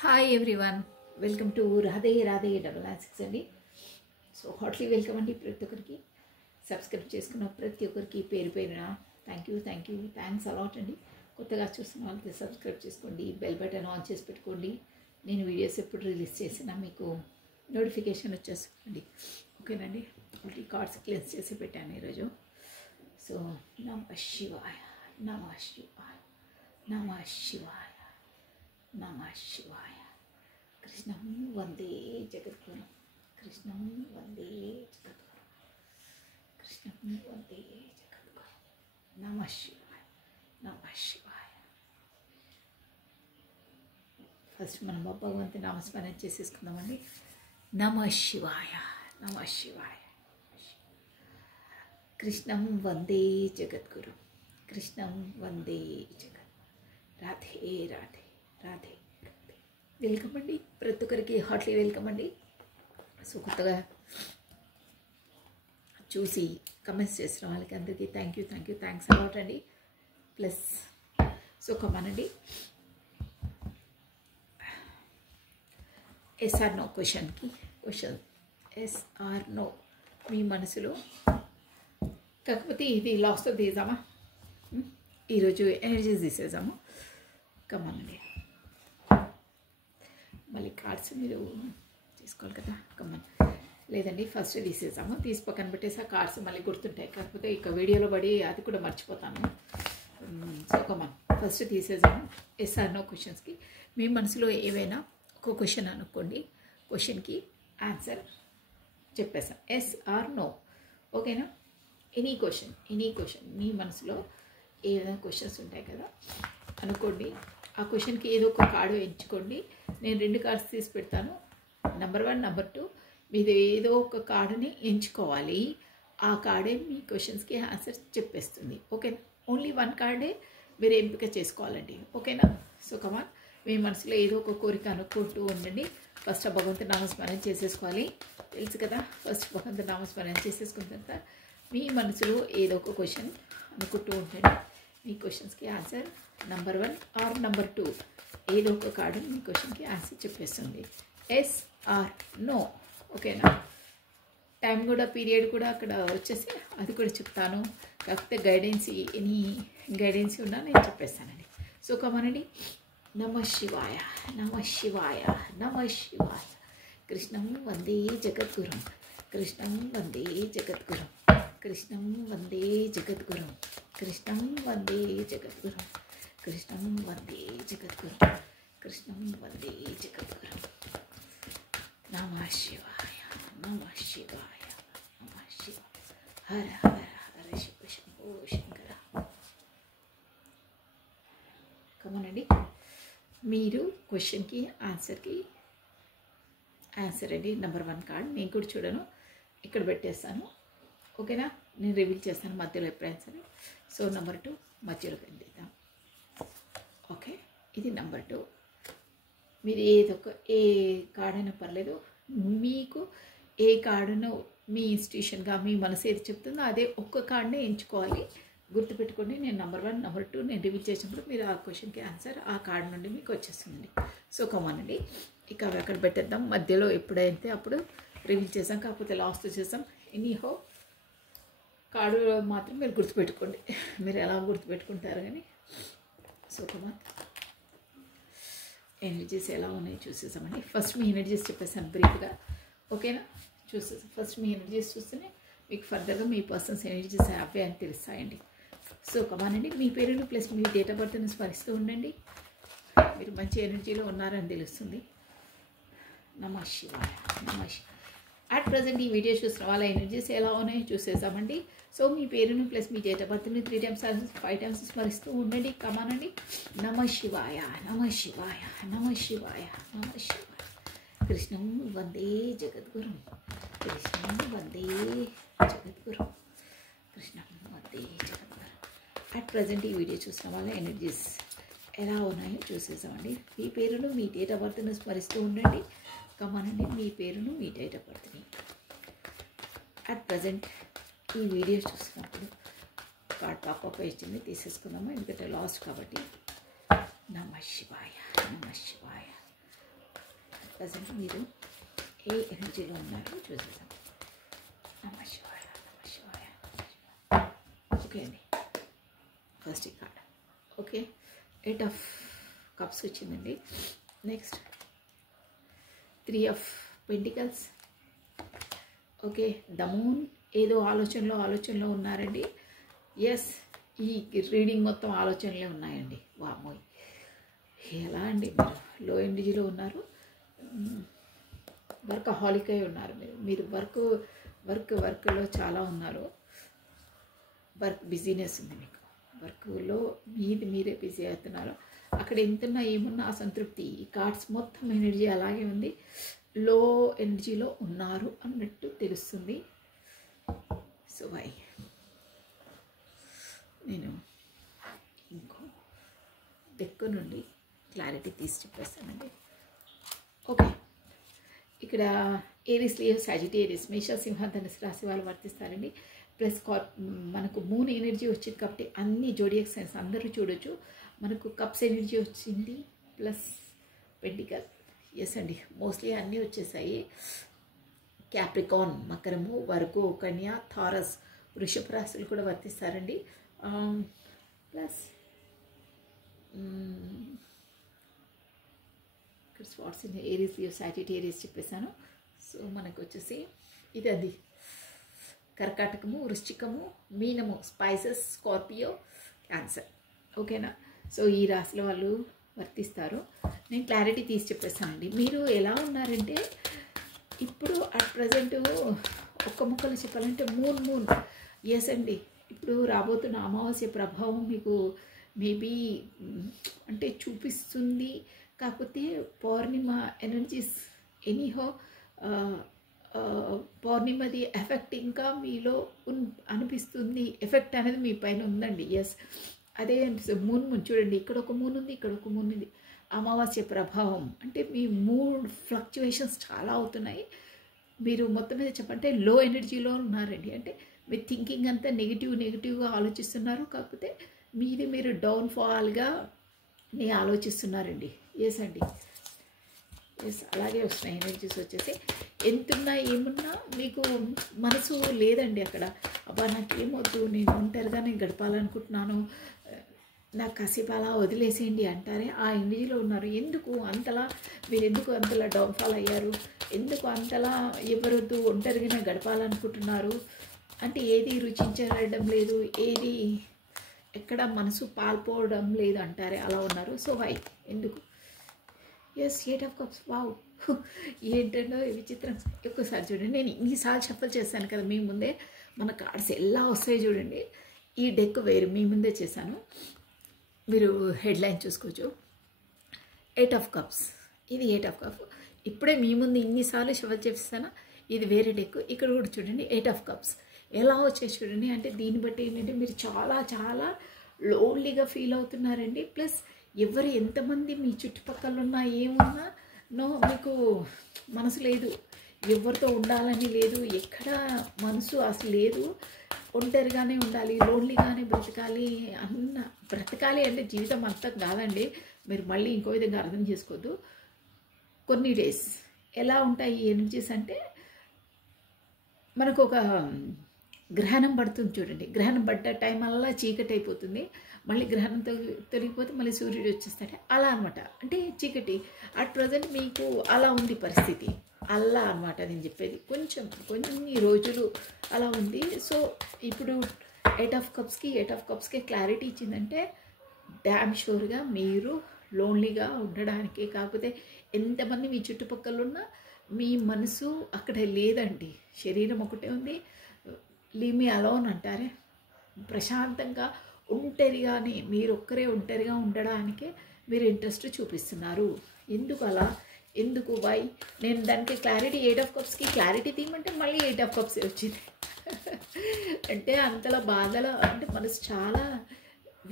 Hi everyone, welcome to Radhe Radhe 6 అండి. So Hartley welcome అండి ప్రతి ఒక్కరికి. సబ్స్క్రైబ్ చేసుకున్న ప్రతి ఒక్కరికి పేరు పేరున థ్యాంక్స్ అలాట్ అండి. కొత్తగా చూస్తున్న వాళ్ళకి సబ్స్క్రైబ్ చేసుకోండి, బెల్ బటన్ ఆన్ చేసి పెట్టుకోండి. నేను వీడియోస్ ఎప్పుడు రిలీజ్ చేసినా మీకు నోటిఫికేషన్ వచ్చేస్తుందండి. ఓకేనండి. ఆల్రెడీ కార్డ్స్ క్లియర్ చేసి పెట్టాను ఈరోజు. సో నమః శివాయ, నమః శివాయ, నమః శివాయ, నమః శివాయ. కృష్ణం వందే జగద్గురు, కృష్ణం వందే జగద్గురు, కృష్ణం వందే జగద్గురు. నమః శివాయ, నమః శివాయ. ఫస్ట్ మనం భగవంతుని నామస్మరణ చేసేసుకుందామండి. నమః శివాయ, నమః శివాయ. కృష్ణం వందే జగద్గురు, కృష్ణం వందే జగద్గురు. రాధే రాధే రాధే రాధే. వెల్కమ్ అండి ప్రతి ఒక్కరికి, హార్ట్లీ వెల్కమ్ అండి. సో కొత్తగా చూసి కమెంట్స్ చేసిన వాళ్ళకి అందరికీ థ్యాంక్స్ అలాట్ అండి. ప్లస్ సో కమానండి, yes or no question yes or no మీ మనసులో. కాకపోతే ఇది లాస్ట్తో తీసామా, ఈరోజు ఎనర్జీస్ తీసేసాము. కమానండి, మళ్ళీ కార్డ్స్ మీరు తీసుకోవాలి కదా. కమన్ లేదండి, ఫస్ట్ తీసేసాము, తీసి పక్కన పెట్టేసి ఆ కార్డ్స్ మళ్ళీ గుర్తుంటాయి. కాకపోతే ఇక వీడియోలో పడి అది కూడా మర్చిపోతాను. సో కమన్ ఫస్ట్ తీసేసాము. ఎస్ఆర్ నో క్వశ్చన్స్కి మీ మనసులో ఏవైనా ఒక క్వశ్చన్ అనుకోండి, క్వశ్చన్కి ఆన్సర్ చెప్పేసాం. ఎస్ ఆర్ నో, ఓకేనా. ఎనీ క్వశ్చన్ మీ మనసులో ఏదైనా క్వశ్చన్స్ ఉంటాయి కదా అనుకోండి. ఆ క్వశ్చన్కి ఏదో ఒక కార్డు ఎంచుకోండి. నేను 2 కార్డ్స్ తీసి పెడతాను, నెంబర్ 1 నెంబర్ 2. మీరు ఏదో ఒక కార్డుని ఎంచుకోవాలి. ఆ కార్డే మీ క్వశ్చన్స్కి ఆన్సర్ చెప్పేస్తుంది. ఓకేనా. ఓన్లీ 1 కార్డే మీరు ఎంపిక చేసుకోవాలండి. ఓకేనా. సో కమాన్, మీ మనసులో ఏదో ఒక కోరిక అనుకుంటూ ఉండండి. ఫస్ట్ భగవంతుని నామస్మరణ చేసేసుకోవాలి, తెలుసు కదా. ఫస్ట్ భగవంతుని నామస్మరణ చేసేసుకున్న తర్వాత మీ మనసులో ఏదో ఒక క్వశ్చన్ అనుకుంటూ ఉండండి. మీ క్వశ్చన్స్కి ఆన్సర్ నెంబర్ 1 ఆర్ నెంబర్ 2 ఏదో ఒక కార్డు మీ క్వశ్చన్కి ఆన్సర్ చెప్పేస్తుంది. ఎస్ ఆర్ నో, ఓకేనా. టైం కూడా, పీరియడ్ కూడా అక్కడ వచ్చేసి అది కూడా చెప్తాను. కాకపోతే ఎనీ గైడెన్స్ ఉన్నా నేను చెప్పేస్తానండి. సో కమనండి. నమః శివాయ, నమః శివాయ, నమః శివాయ. కృష్ణం వందే జగద్గురు, కృష్ణం వందే జగద్గురు, కృష్ణం వందే జగద్గురు, కృష్ణం వందే జగద్గురు, కృష్ణం వందే జగద్గురు, కృష్ణం వందే జగద్గురు. నమః శివాయ, నమః శివాయ, నమః శివాయ. హర హర హర శివ శంభో శంకర. కమనండి, మీరు క్వశ్చన్కి ఆన్సర్ అండి. నెంబర్ 1 కార్డ్ నేను కూడా చూడను, ఇక్కడ పెట్టేస్తాను. ఓకేనా. నేను రివీల్ చేస్తాను మధ్యలో ఎప్పుడైనా సరే. సో నెంబర్ 2 మధ్యలో పెడతాం. ఓకే, ఇది నెంబర్ 2. మీరు ఏ కార్డ్ అయినా పర్లేదు, మీకు ఏ కార్డును మీ ఇన్స్టిట్యూషన్గా మీ మనసు ఏది చెప్తుందో అదే ఒక్క కార్డ్నే ఎంచుకోవాలి. గుర్తుపెట్టుకోండి. నేను నెంబర్ 1 నెంబర్ 2 నేను రివీల్ చేసినప్పుడు మీరు ఆ క్వశ్చన్కి ఆన్సర్ ఆ కార్డ్ నుండి మీకు వచ్చేస్తుందండి. సో కమానండి, ఇక అవి అక్కడ పెట్టేద్దాం. మధ్యలో ఎప్పుడైతే అప్పుడు రివీల్ చేసాం, కాకపోతే లాస్ట్ చేసాం. ఎనీహో కార్డు మాత్రం మీరు గుర్తుపెట్టుకోండి. మీరు ఎలా గుర్తుపెట్టుకుంటారు కానీ. సో కమాన్, ఎనర్జీస్ ఎలా ఉన్నాయో చూసేసామండి. ఫస్ట్ మీ ఎనర్జీస్ చెప్పేసాను బ్రీఫ్గా, ఓకేనా. చూసేసాం. ఫస్ట్ మీ ఎనర్జీస్ చూస్తేనే మీకు ఫర్దర్గా మీ పర్సన్స్ ఎనర్జీస్ హ్యాపీ అని తెలుస్తాయండి. సో కమానండి, మీ పేరును ప్లస్ మీ డేట్ ఆఫ్ బర్త్ని స్మరిస్తూ ఉండండి. మీరు మంచి ఎనర్జీలో ఉన్నారని తెలుస్తుంది. నమః శివాయ, నమః శివాయ. అట్ ప్రజెంట్ ఈ వీడియో చూసిన వాళ్ళ ఎనర్జీస్ ఎలా ఉన్నాయో చూసేసామండి. సో మీ పేరును ప్లస్ మీ డేట్ ఆఫ్ బర్త్ని 3 times 5 times స్మరిస్తూ ఉండండి. కమానండి. నమః శివాయ, నమః శివాయ, నమః శివాయ, నమః శివాయ. కృష్ణం వందే జగద్గురు, కృష్ణం వందే జగద్గురు, కృష్ణం వందే జగద్గురు. అట్ ప్రజెంట్ ఈ వీడియో చూసిన వాళ్ళ ఎనర్జీస్ ఎలా ఉన్నాయో చూసేసామండి. మీ పేరును మీ డేట్ ఆఫ్ బర్త్ని స్మరిస్తూ ఉండండి. కమానండి, మీ పేరును మీ డేట్ ఆఫ్ బర్త్ని. అట్ ప్రజెంట్ ఈ వీడియో చూస్తున్నప్పుడు కార్డ్ పాప ఇచ్చింది, తీసేసుకుందాము ఎందుకంటే లాస్ట్ కాబట్టి. నమః శివాయ, నమః శివాయ, ప్రజెంట్ మీరు ఏ ఎనర్జీలో ఉన్నారో చూసేద్దాం. నమ శివాయ, నమ శివాయ. ఓకే అండి, ఫస్ట్ ఈ కార్డ్. ఓకే, 8 ఆఫ్ కప్స్ వచ్చిందండి. Next 3 of pentacles. Okay, the moon ఏదో ఆలోచనలో ఉన్నారండి. ఎస్, ఈ రీడింగ్ మొత్తం ఆలోచనలే ఉన్నాయండి. వామోయ్, ఎలా అండి, మీరు లో ఎనర్జీలో ఉన్నారు, వర్కహాలిక్ అయి ఉన్నారు. మీరు వర్క్లో చాలా ఉన్నారు. వర్క్ బిజీనెస్ ఉంది మీకు. వర్క్లో మీరే బిజీ అవుతున్నారు. అక్కడ ఎంతున్నా ఏమున్నా అసంతృప్తి. ఈ కార్డ్స్ మొత్తం ఎనర్జీ అలాగే ఉంది. లో ఎనర్జీలో ఉన్నారు అన్నట్టు తెలుస్తుంది. సో వై నేను ఇంకో డెక్ నుండి క్లారిటీ తీసి చెప్పేస్తానండి. ఓకే, ఇక్కడ ఏరిస్, లియో, సాజిటేరియస్, మేష, సింహ, ధనుసు రాశి వాళ్ళు వర్తిస్తారండి. ప్లస్ మనకు మూన్ ఎనర్జీ వచ్చింది కాబట్టి అన్ని జోడియాక్ సైన్స్ అందరూ చూడొచ్చు. మనకు కప్స్ ఎనర్జీ వచ్చింది, ప్లస్ పెంటికల్. ఎస్ అండి, మోస్ట్లీ అన్నీ వచ్చేసాయి. క్యాప్రికాన్, మకరము, వర్గో, కన్యా, థారస్, వృషభ రాశులు కూడా వర్తిస్తారండి. ప్లస్ ఇక్కడ spots in Aries, Leo, Sagittarius చెప్పేసాను. సో మనకు వచ్చేసి ఇది అది కర్కాటకము, వృశ్చికము, మీనము, స్పైసెస్, స్కార్పియో, క్యాన్సర్. ఓకేనా? సో ఈ రాశిలో వాళ్ళు వర్తిస్తారు. నేను క్లారిటీ తీసి చెప్పేస్తానండి. మీరు ఎలా ఉన్నారంటే ఇప్పుడు అట్ ప్రజెంట్ ఒక్క ముక్కలు చెప్పాలంటే మూన్ ఎస్ అండి. ఇప్పుడు రాబోతున్న అమావాస్య ప్రభావం మీకు మేబీ అంటే చూపిస్తుంది. కాకపోతే పౌర్ణిమ ఎనర్జీస్ ఎనీహో పౌర్ణిమది ఎఫెక్ట్ ఇంకా మీలో అనిపిస్తుంది. ఎఫెక్ట్ అనేది మీ పైన ఉందండి. ఎస్, అదే మూన్ చూడండి, ఇక్కడ ఒక మూన్ ఉంది, ఇక్కడ ఒక మూన్ ఉంది. అమావాస్య ప్రభావం అంటే మీ మూడ్ ఫ్లక్చువేషన్స్ చాలా అవుతున్నాయి. మీరు మొత్తం మీద చెప్పంటే లో ఎనర్జీలో ఉన్నారండి. అంటే మీ థింకింగ్ అంతా నెగిటివ్గా ఆలోచిస్తున్నారు. కాకపోతే మీరు డౌన్ఫాల్గా ఆలోచిస్తున్నారండి. ఎస్ అండి, ఎస్ అలాగే వస్తున్నాయి ఎనర్జీస్ వచ్చేసి. ఎంతున్నా ఏమున్నా మీకు మనసు లేదండి అక్కడ. అబ్బా నాకేమొద్దు, నేను ఒంటరిగానే గడపాలనుకుంటున్నాను, నాకు కాసేపు అలా వదిలేసేయండి అంటారే, ఆ ఎనర్జీలో ఉన్నారు. మీరు ఎందుకు అంతలా డౌన్ఫాల్ అయ్యారు? ఎందుకు అంతలా ఎవరొద్దు ఒంటరిగానే గడపాలనుకుంటున్నారు? అంటే ఏది రుచించడం లేదు, ఏది ఎక్కడ మనసు పాల్పోవడం లేదు అంటారే, అలా ఉన్నారు. సో వై, ఎందుకు? Yes, 8 of cups. వావ్, ఏంటంటే విచిత్రం. ఒక్కసారి చూడండి, నేను ఇన్నిసార్లు షఫల్ చేశాను కదా మీ ముందే. మన కార్డ్స్ ఎలా వస్తాయి చూడండి. ఈ డెక్ వేరు, మీ ముందే చేశాను. మీరు హెడ్లైన్ చూసుకోవచ్చు. 8 ఆఫ్ కప్స్, ఇది 8 ఆఫ్ కప్. ఇప్పుడే మీ ముందు ఇన్నిసార్లు షఫల్ చేస్తాను. ఇది వేరే డెక్. ఇక్కడ కూడా చూడండి 8 ఆఫ్ కప్స్ ఎలా వచ్చాయి చూడండి. అంటే దీన్ని బట్టి ఏంటంటే మీరు చాలా చాలా లోన్లీగా ఫీల్ అవుతున్నారండి. ప్లస్ ఎవరు ఎంతమంది మీ చుట్టుపక్కల ఉన్నా ఏమున్నా మీకు మనసు లేదు, ఎవరితో ఉండాలని లేదు, ఎక్కడ మనసు అసలు లేదు. ఒంటరిగానే ఉండాలి, లోన్లీగానే బ్రతకాలి అంటే జీవితం అంతా కాదండి. మీరు మళ్ళీ ఇంకో విధంగా అర్థం చేసుకోవద్దు. కొన్ని డేస్ ఎలా ఉంటాయి ఈ ఎనర్జీస్ అంటే, మనకు ఒక గ్రహణం పడుతుంది చూడండి. గ్రహణం పడ్డ టైం అలా చీకటి అయిపోతుంది. మళ్ళీ గ్రహణం తొలగిపోతే మళ్ళీ సూర్యుడు వచ్చేస్తాడు. అలా అనమాట. అంటే చీకటి అట్ ప్రజెంట్ మీకు అలా ఉంది పరిస్థితి. అలా అనమాట నేను చెప్పేది. కొన్ని రోజులు అలా ఉంది. సో ఇప్పుడు 8 ఆఫ్ కప్స్కి క్లారిటీ ఇచ్చిందంటే డ్యామ్ షూర్గా మీరు లోన్లీగా ఉండడానికి. కాకపోతే ఎంతమంది మీ చుట్టుపక్కల ఉన్నా మీ మనసు అక్కడ లేదండి. శరీరం ఒకటే ఉంది. లీవ్ మీ అలోన్ అంటారే, ప్రశాంతంగా ఒంటరిగానే మీరు ఒక్కరే ఒంటరిగా ఉండడానికే మీరు ఇంట్రెస్ట్ చూపిస్తున్నారు. ఎందుకు అలా? ఎందుకు? వై? నేను దానికి క్లారిటీ 8 ఆఫ్ కప్స్కి క్లారిటీ తీయమంటే మళ్ళీ 8 ఆఫ్ కప్స్ వచ్చింది. అంటే అంతలా బాధలో, అంటే మనసు చాలా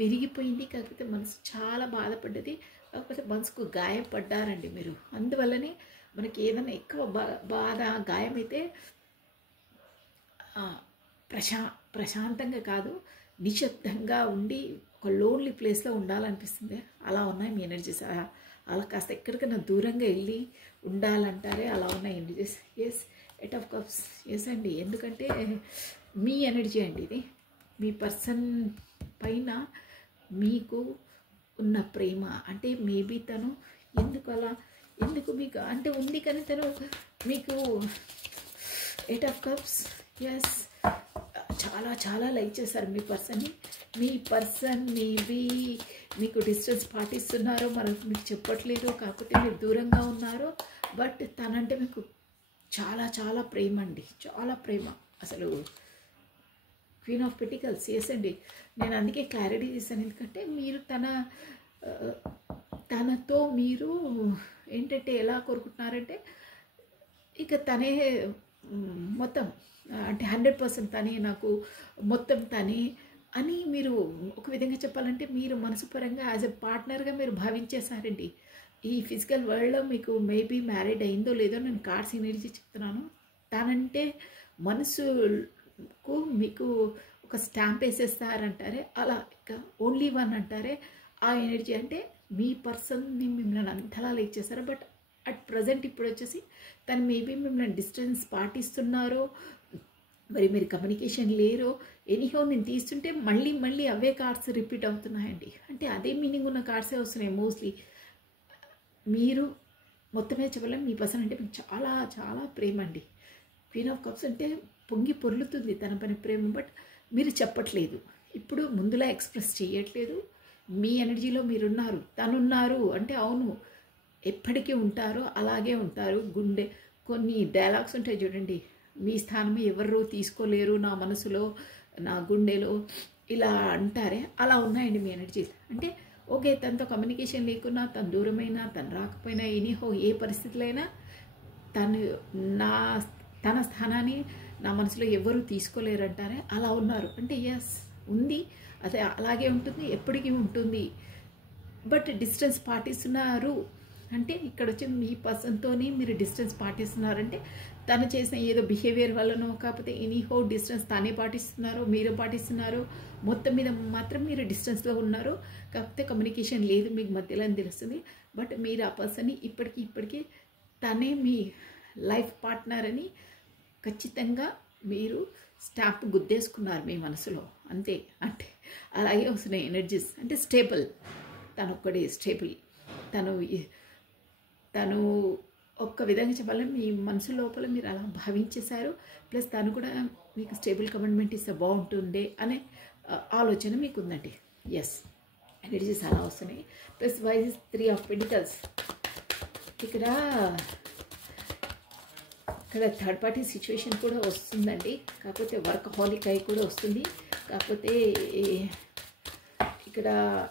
విరిగిపోయింది. కాకపోతే మనసు చాలా బాధపడ్డది. కాకపోతే మనసుకు గాయపడ్డారండి మీరు. అందువల్లనే మనకి ఏదైనా ఎక్కువ బాధ గాయమైతే ప్రశాంతంగా కాదు, నిశ్శబ్దంగా ఉండి ఒక లోన్లీ ప్లేస్లో ఉండాలనిపిస్తుంది. అలా ఉన్నాయి మీ ఎనర్జీస్. అలా కాస్త ఎక్కడికైనా దూరంగా వెళ్ళి ఉండాలంటారే అలా ఉన్నాయి energies. Yes, 8 of cups. Yes అండి, ఎందుకంటే మీ ఎనర్జీ అండి ఇది. మీ పర్సన్ పైన మీకు ఉన్న ప్రేమ అంటే మేబీ తను ఎందుకు మీకు అంటే ఉంది, కానీ తను మీకు 8 ఆఫ్ కప్స్. ఎస్, చాలా చాలా లైక్ చేశారు మీ పర్సన్ని. మీ పర్సన్ మేబీ మీకు డిస్టెన్స్ పాటిస్తున్నారో మీకు చెప్పట్లేదు, కాకపోతే మీరు దూరంగా ఉన్నారు. బట్ తనంటే మీకు చాలా చాలా ప్రేమ అండి, చాలా ప్రేమ అసలు. Queen of pentacles. ఎస్ అండి, నేను అందుకే క్లారిటీ తీసాను, ఎందుకంటే మీరు తనతో మీరు ఏంటంటే ఎలా కోరుకుంటున్నారంటే ఇక తనే మొత్తం అంటే 100% తనే నాకు మొత్తం తనే అని మీరు ఒక విధంగా చెప్పాలంటే మీరు మనసు పరంగా యాజ్ ఎ పార్ట్నర్గా మీరు భావించేశారండి. ఈ ఫిజికల్ వరల్డ్లో మీకు మేబీ మ్యారీడ్ అయిందో లేదో నేను కార్డ్స్ ఎనర్జీ చెప్తున్నాను. తనంటే మనసుకు మీకు ఒక స్టాంప్ వేసేస్తారంటారే అలా, ఇక ఓన్లీ వన్ అంటారే ఆ ఎనర్జీ. అంటే మీ పర్సన్ని మిమ్మల్ని అంతలా లైక్ చేశారు. బట్ అట్ ప్రజెంట్ ఇప్పుడు వచ్చేసి తను మేబీ మిమ్మల్ని డిస్టెన్స్ పాటిస్తున్నారో, మరి మీరు కమ్యూనికేషన్ లేరో, ఎనీహో నేను తీస్తుంటే మళ్ళీ అవే కార్డ్స్ రిపీట్ అవుతున్నాయండి. అంటే అదే మీనింగ్ ఉన్న కార్డ్సే వస్తున్నాయి మోస్ట్లీ. మీరు మొత్తమే చెప్పలేం, మీ పర్సన్ అంటే మీకు చాలా చాలా ప్రేమ అండి. క్వీన్ ఆఫ్ కప్స్ అంటే పొంగి పొర్లుతుంది తన పని ప్రేమ, బట్ మీరు చెప్పట్లేదు, ఇప్పుడు ముందులా ఎక్స్ప్రెస్ చేయట్లేదు. మీ ఎనర్జీలో మీరున్నారు, తనున్నారు అంటే అవును ఎప్పటికీ ఉంటారో అలాగే ఉంటారు. గుండె కొన్ని డైలాగ్స్ ఉంటాయి చూడండి, మీ స్థానం ఎవరు తీసుకోలేరు నా మనసులో నా గుండెలో, ఇలా అంటారే అలా ఉన్నాయండి మీ ఎనర్జీస్. అంటే ఓకే, తనతో కమ్యూనికేషన్ లేకున్నా, తను దూరమైనా, తను రాకపోయినా, ఎనీహో ఏ పరిస్థితుల్లో అయినా తన స్థానాన్ని నా మనసులో ఎవరు తీసుకోలేరు అంటారే అలా ఉన్నారు. అంటే ఎస్ ఉంది, అదే అలాగే ఉంటుంది, ఎప్పటికీ ఉంటుంది. బట్ డిస్టెన్స్ పాటిస్తున్నారు అంటే ఇక్కడ వచ్చి మీ పర్సన్తోని మీరు డిస్టెన్స్ పాటిస్తున్నారంటే తను చేసిన ఏదో బిహేవియర్ వల్లనో, కాకపోతే ఎనీహో డిస్టెన్స్ తానే పాటిస్తున్నారో మీరు పాటిస్తున్నారో, మొత్తం మీద మాత్రం మీరు డిస్టెన్స్లో ఉన్నారు. కాకపోతే కమ్యూనికేషన్ లేదు మీకు మధ్యలో అని తెలుస్తుంది. బట్ మీరు ఆ పర్సన్ని ఇప్పటికీ తనే మీ లైఫ్ పార్ట్నర్ అని ఖచ్చితంగా మీరు స్టాంప్ గుద్దేసుకున్నారు మీ మనసులో, అంతే. అంటే అలాగే వస్తున్నాయి ఎనర్జీస్. అంటే స్టేబుల్, తను ఒక్కడే స్టేబుల్. తను ఒక్క విధంగా చెప్పాలంటే మీ మనసు లోపల మీరు అలా భావించేశారు. ప్లస్ తను కూడా మీకు స్టేబుల్ కమిట్మెంట్ ఇస్తే బాగుంటుండే అనే ఆలోచన మీకు ఉందండి. ఎస్, ఎనర్జీస్ అలా వస్తున్నాయి. Plus wise 3 of pentacles. ఇక్కడ థర్డ్ పార్టీ సిచ్యువేషన్ కూడా వస్తుందండి, కాకపోతే వర్క్ హాలిక్ అయి కూడా వస్తుంది. కాకపోతే ఇక్కడ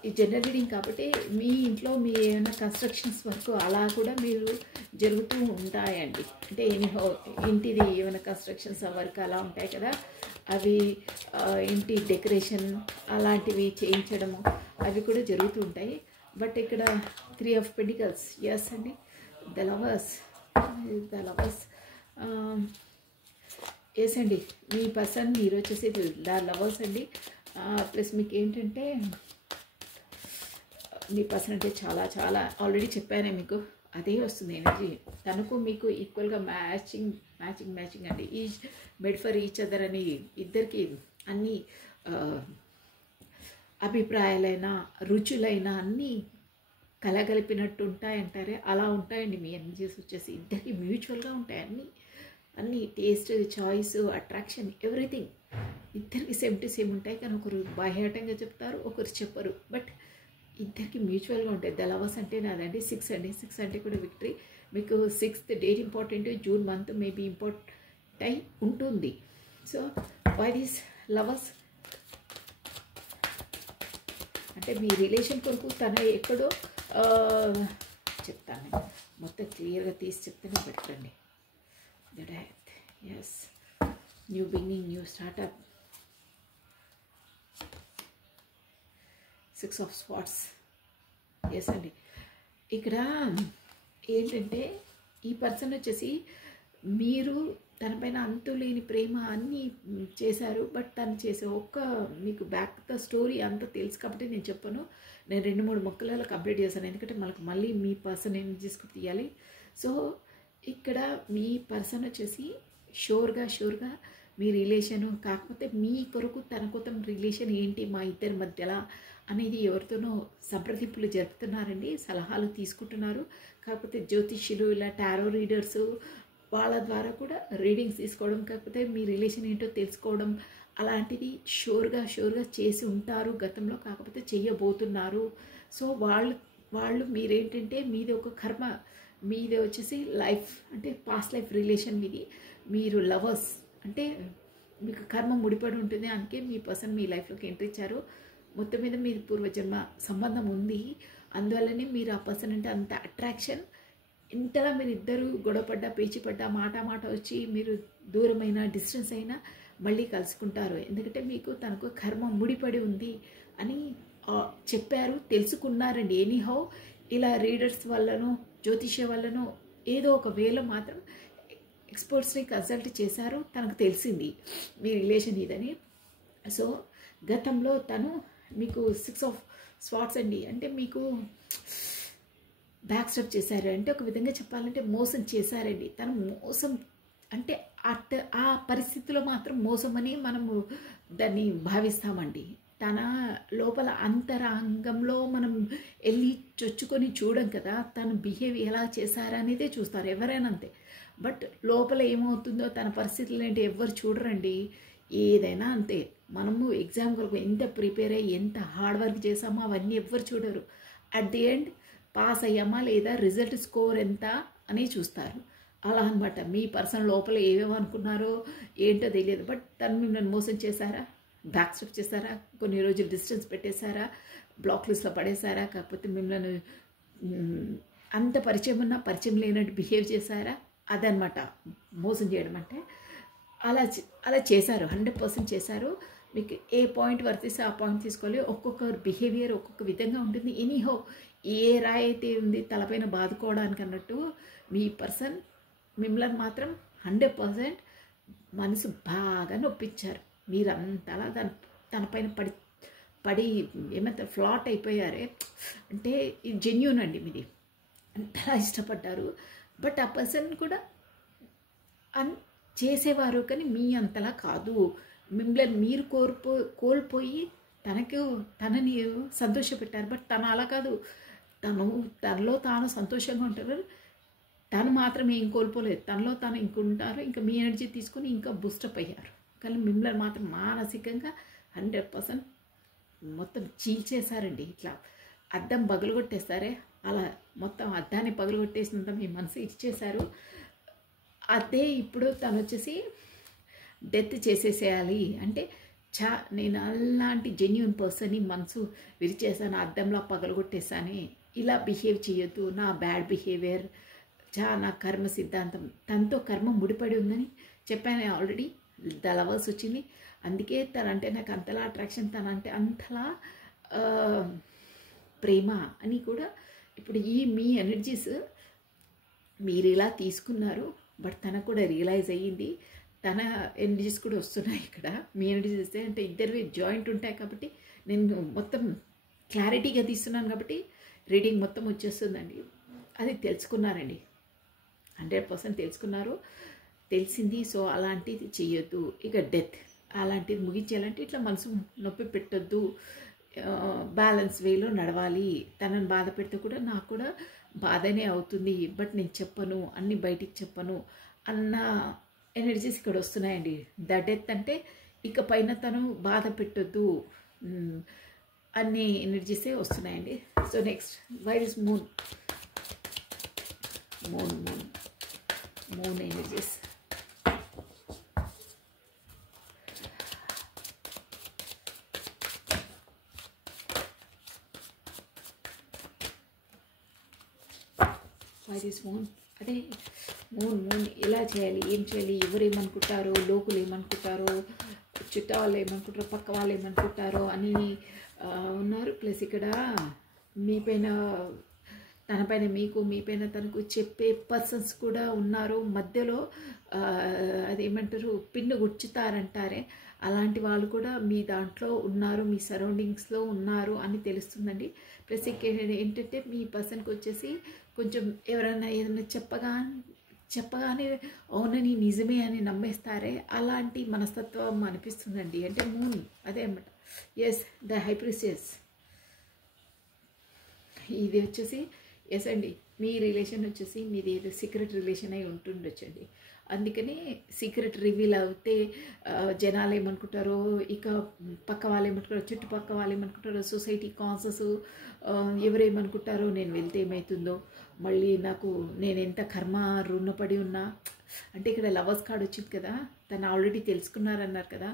ఈ జనరల్ రీడింగ్ కాబట్టి మీ ఇంట్లో మీ ఏమైనా కన్స్ట్రక్షన్స్ వర్క్ అలా కూడా మీరు జరుగుతూ ఉంటాయండి. అంటే ఇంటిది ఏమైనా కన్స్ట్రక్షన్స్ వర్క్ అలా ఉంటాయి కదా, అవి ఇంటి డెకరేషన్ అలాంటివి చేయించడము అవి కూడా జరుగుతూ ఉంటాయి. బట్ ఇక్కడ 3 ఆఫ్ పెంటికల్స్. ఎస్ అండి, ద లవర్స్. ఎస్ అండి, మీ పర్సన్ మీరు వచ్చేసి ద లవర్స్ అండి. ప్లస్ మీకు ఏంటంటే మీ పర్సన్ అంటే చాలా చాలా ఆల్రెడీ చెప్పానే మీకు, అదే వస్తుంది ఎనర్జీ. తనకు మీకు ఈక్వల్గా మ్యాచింగ్ అండి. Each made for each other అని ఇద్దరికి అన్ని అభిప్రాయాలైనా రుచులైనా అన్నీ కలగలిపినట్టు ఉంటాయంటారే అలా ఉంటాయండి మీ ఎనర్జీస్ వచ్చేసి. ఇద్దరికి మ్యూచువల్గా ఉంటాయి అన్నీ టేస్ట్, చాయిస్, అట్రాక్షన్, ఎవ్రీథింగ్ ఇద్దరికి సేమ్ టు సేమ్ ఉంటాయి. కానీ ఒకరు బాహ్యాటంగా చెప్తారు, ఒకరు చెప్పరు. బట్ ఇద్దరికి మ్యూచువల్గా ఉంటాయి. ద లవర్స్ అంటే నాదండి 6 అండి. 6 అంటే కూడా విక్టరీ. మీకు 6th date important, June month maybe important అయి ఉంటుంది. సో వై దీస్ లవర్స్ అంటే మీ రిలేషన్ కొరకు తన ఎక్కడో చెప్తాను, మొత్తం క్లియర్గా తీసి చెప్తేనే పెట్టండి. The death. Yes, new beginning, new startup. 6 of swords. Yes అండి, ఇక్కడ ఏంటంటే ఈ పర్సన్ వచ్చేసి మీరు తనపైన అంతులేని ప్రేమ అన్నీ చేశారు. బట్ తను చేసే మీకు బ్యాక్ ద స్టోరీ అంతా తెలుసు కాబట్టి నేను చెప్పను. నేను 2-3 ముక్కలలో కంప్లీట్ చేశాను, ఎందుకంటే మనకు మళ్ళీ మీ పర్సన్ ఎనర్జీస్కి తీయాలి. సో ఇక్కడ మీ పర్సన్ వచ్చేసి షూర్గా మీ రిలేషను, కాకపోతే మీ కొరకు తన కోసం రిలేషన్ ఏంటి మా ఇద్దరి మధ్యలో అనేది ఎవరితోనో సంప్రదింపులు జరుపుతున్నారండి, సలహాలు తీసుకుంటున్నారు. కాకపోతే జ్యోతిష్యులు ఇలా టారో రీడర్సు వాళ్ళ ద్వారా కూడా రీడింగ్స్ తీసుకోవడం, కాకపోతే మీ రిలేషన్ ఏంటో తెలుసుకోవడం అలాంటిది షూర్గా చేసి ఉంటారు గతంలో, కాకపోతే చెయ్యబోతున్నారు. సో వాళ్ళు మీరేంటంటే మీది ఒక కర్మ, మీది వచ్చేసి లైఫ్ అంటే పాస్ట్ లైఫ్ రిలేషన్ మీది. మీరు లవర్స్ అంటే మీకు కర్మ ముడిపడి ఉంటుంది, అందుకే మీ పర్సన్ మీ లైఫ్లోకి ఎంట్రీ ఇచ్చారు. మొత్తం మీద మీ పూర్వజన్మ సంబంధం ఉంది, అందువల్లనే మీరు ఆ పర్సన్ అంటే అంత అట్రాక్షన్. ఇంతలా మీరు ఇద్దరు గొడవపడ్డా పేచిపడ్డా మాట వచ్చి మీరు దూరమైన డిస్టెన్స్ అయినా మళ్ళీ కలుసుకుంటారు, ఎందుకంటే మీకు తనకు కర్మ ముడిపడి ఉంది అని చెప్పారు, తెలుసుకున్నారండి. ఎనీహౌ ఇలా రీడర్స్ వల్లనో జ్యోతిష్య వల్లనో ఏదో ఒక వేలో మాత్రం ఎక్స్పర్ట్స్ని కన్సల్ట్ చేశారు, తనకు తెలిసింది మీ రిలేషన్ ఇదని. సో గతంలో తను మీకు 6 ఆఫ్ స్వాట్స్ అండి, అంటే మీకు బ్యాక్ స్టెప్ చేశారు, అంటే ఒక విధంగా చెప్పాలంటే మోసం చేశారండి. తను మోసం అంటే ఆ పరిస్థితిలో మాత్రం మోసం అని మనము దాన్ని భావిస్తామండి. తన లోపల అంతరంగంలో మనం వెళ్ళి చొచ్చుకొని చూడం కదా, తను బిహేవ్ ఎలా చేశారనేదే చూస్తారు ఎవరైనా అంతే. బట్ లోపల ఏమవుతుందో తన పరిస్థితులు ఏంటి ఎవ్వరు చూడరండి. ఏదైనా అంతే, మనము ఎగ్జామ్ కొరకు ఎంత ప్రిపేర్ అయ్యి ఎంత హార్డ్ వర్క్ చేసామో అవన్నీ ఎవ్వరు చూడరు. అట్ ది ఎండ్ పాస్ అయ్యామా లేదా రిజల్ట్ స్కోర్ ఎంత అని చూస్తారు. అలా అనమాట. మీ పర్సన్ లోపల ఏమేమో అనుకున్నారో ఏంటో తెలియదు, బట్ తను మిమ్మల్ని మోసం చేశారా, బ్యాక్ స్టెప్ చేశారా, కొన్ని రోజులు డిస్టెన్స్ పెట్టేశారా, బ్లాక్ లిస్ట్లో పడేశారా, కాకపోతే మిమ్మల్ని అంత పరిచయం ఉన్నా పరిచయం లేనట్టు బిహేవ్ చేశారా, అదనమాట మోసం చేయడం అంటే. అలా చేశారు, 100% చేశారు. మీకు ఏ పాయింట్ వర్తిస్తే ఆ పాయింట్ తీసుకోవాలి. ఒక్కొక్కరు బిహేవియర్ ఒక్కొక్క విధంగా ఉంటుంది. ఎనీహో ఏ రాయి అయితే ఉంది తలపైన బాదుకోవడానికి అన్నట్టు మీ పర్సన్ మిమ్మల్ని మాత్రం 100% మనసు బాగా నొప్పించారు. మీరు అంతలా తనపైన పడి ఏమైతే ఫ్లాట్ అయిపోయారే, అంటే ఇది జెన్యూన్ అండి, మీది అంతలా ఇష్టపడ్డారు. బట్ ఆ పర్సన్ కూడా చేసేవారు, కానీ మీ అంతలా కాదు. మిమ్మల్ని మీరు కోల్పోయి తనని సంతోషపెట్టారు. బట్ తను అలా కాదు, తనలో తాను సంతోషంగా ఉంటారు, తను మాత్రం ఏం కోల్పోలేదు, తనలో తాను ఇంకుంటారు. ఇంకా మీ ఎనర్జీ తీసుకుని ఇంకా బూస్టప్ అయ్యారు, కానీ మిమ్మల్ని మాత్రం మానసికంగా 100% మొత్తం చీల్చేశారండి. ఇట్లా అద్దం పగలగొట్టేస్తారే అలా మొత్తం అద్దాన్ని పగలగొట్టేసినంత మీ మనసు ఇచ్చేశారు. అదే ఇప్పుడు తను వచ్చేసి డెత్ చేసేసేయాలి అంటే నేను అలాంటి జెన్యూన్ పర్సన్ని మనసు విరిచేసాను, అద్దంలో పగలగొట్టేసానే, ఇలా బిహేవ్ చేయొద్దు, నా బ్యాడ్ బిహేవియర్, నా కర్మ సిద్ధాంతం, తనతో కర్మ ముడిపడి ఉందని చెప్పాను ఆల్రెడీ. ద లవర్స్ వచ్చింది, అందుకే తనంటే నాకు అంతలా అట్రాక్షన్, తనంటే అంతలా ప్రేమ అని కూడా. ఇప్పుడు మీ ఎనర్జీస్ మీరు ఇలా తీసుకున్నారు, బట్ తనకు కూడా రియలైజ్ అయ్యింది, తన ఎనర్జీస్ కూడా వస్తున్నాయి ఇక్కడ. మీ ఎనర్జీస్ ఇస్తే అంటే ఇద్దరివి జాయింట్ ఉంటాయి కాబట్టి నేను మొత్తం క్లారిటీగా తీస్తున్నాను కాబట్టి రీడింగ్ మొత్తం వచ్చేస్తుందండి. అది తెలుసుకున్నారండి, 100% తెలుసుకున్నారు, తెలిసింది. సో అలాంటిది చెయ్యొద్దు, ఇక డెత్ అలాంటిది ముగించేయాలంటే ఇట్లా మనసు నొప్పి పెట్టొద్దు, బ్యాలెన్స్ వేలో నడవాలి. తనని బాధ పెడితే కూడా నాకు కూడా బాధనే అవుతుంది, బట్ నేను చెప్పను, అన్నీ బయటికి చెప్పను అన్న ఎనర్జీస్ ఇక్కడ వస్తున్నాయండి. ద డెత్ అంటే ఇక పైన తను బాధ పెట్టొద్దు అన్ని ఎనర్జీసే వస్తున్నాయండి. So next, wire is moon. Moon energies. Wire is moon. అదే మూన్ ఎలా చేయాలి, ఏం చేయాలి, ఎవరు ఏమనుకుంటారో, లోకులు ఏమనుకుంటారో, చుట్టా వాళ్ళు ఏమనుకుంటారో, పక్క వాళ్ళు ఏమనుకుంటారో అని ఉన్నారు. ప్లస్ ఇక్కడ మీ పైన తనపైన మీకు, మీ పైన తనకు చెప్పే పర్సన్స్ కూడా ఉన్నారు. మధ్యలో అదేమంటారు పిన్ను గుచ్చుతారంటారే, అలాంటి వాళ్ళు కూడా మీ దాంట్లో ఉన్నారు, మీ సరౌండింగ్స్లో ఉన్నారు అని తెలుస్తుందండి. ప్లస్ ఏంటంటే మీ పర్సన్కి వచ్చేసి కొంచెం ఎవరైనా ఏదైనా చెప్పగానే అవునని నిజమే అని నమ్మేస్తారే, అలాంటి మనస్తత్వం అనిపిస్తుందండి. అంటే మూన్ అదే అన్నమాట. ఎస్, ద హై ప్రీస్టెస్ ఇది వచ్చేసి ఎస్ అండి. మీ రిలేషన్ వచ్చేసి మీది ఏదో సీక్రెట్ రిలేషన్ అయి ఉంటుండొచ్చండి. అందుకని సీక్రెట్ రివీల్ అవుతే జనాలు ఏమనుకుంటారో, ఇక పక్క వాళ్ళు ఏమనుకుంటారో, చుట్టుపక్క వాళ్ళు ఏమనుకుంటారో, సొసైటీ కాన్సెస్ ఎవరేమనుకుంటారో, నేను వెళ్తే ఏమవుతుందో, మళ్ళీ నేను ఎంత కర్మ రుణపడి ఉన్నా. అంటే ఇక్కడ లవర్స్ కార్డ్ వచ్చింది కదా, తను ఆల్రెడీ తెలుసుకున్నారన్నారు కదా,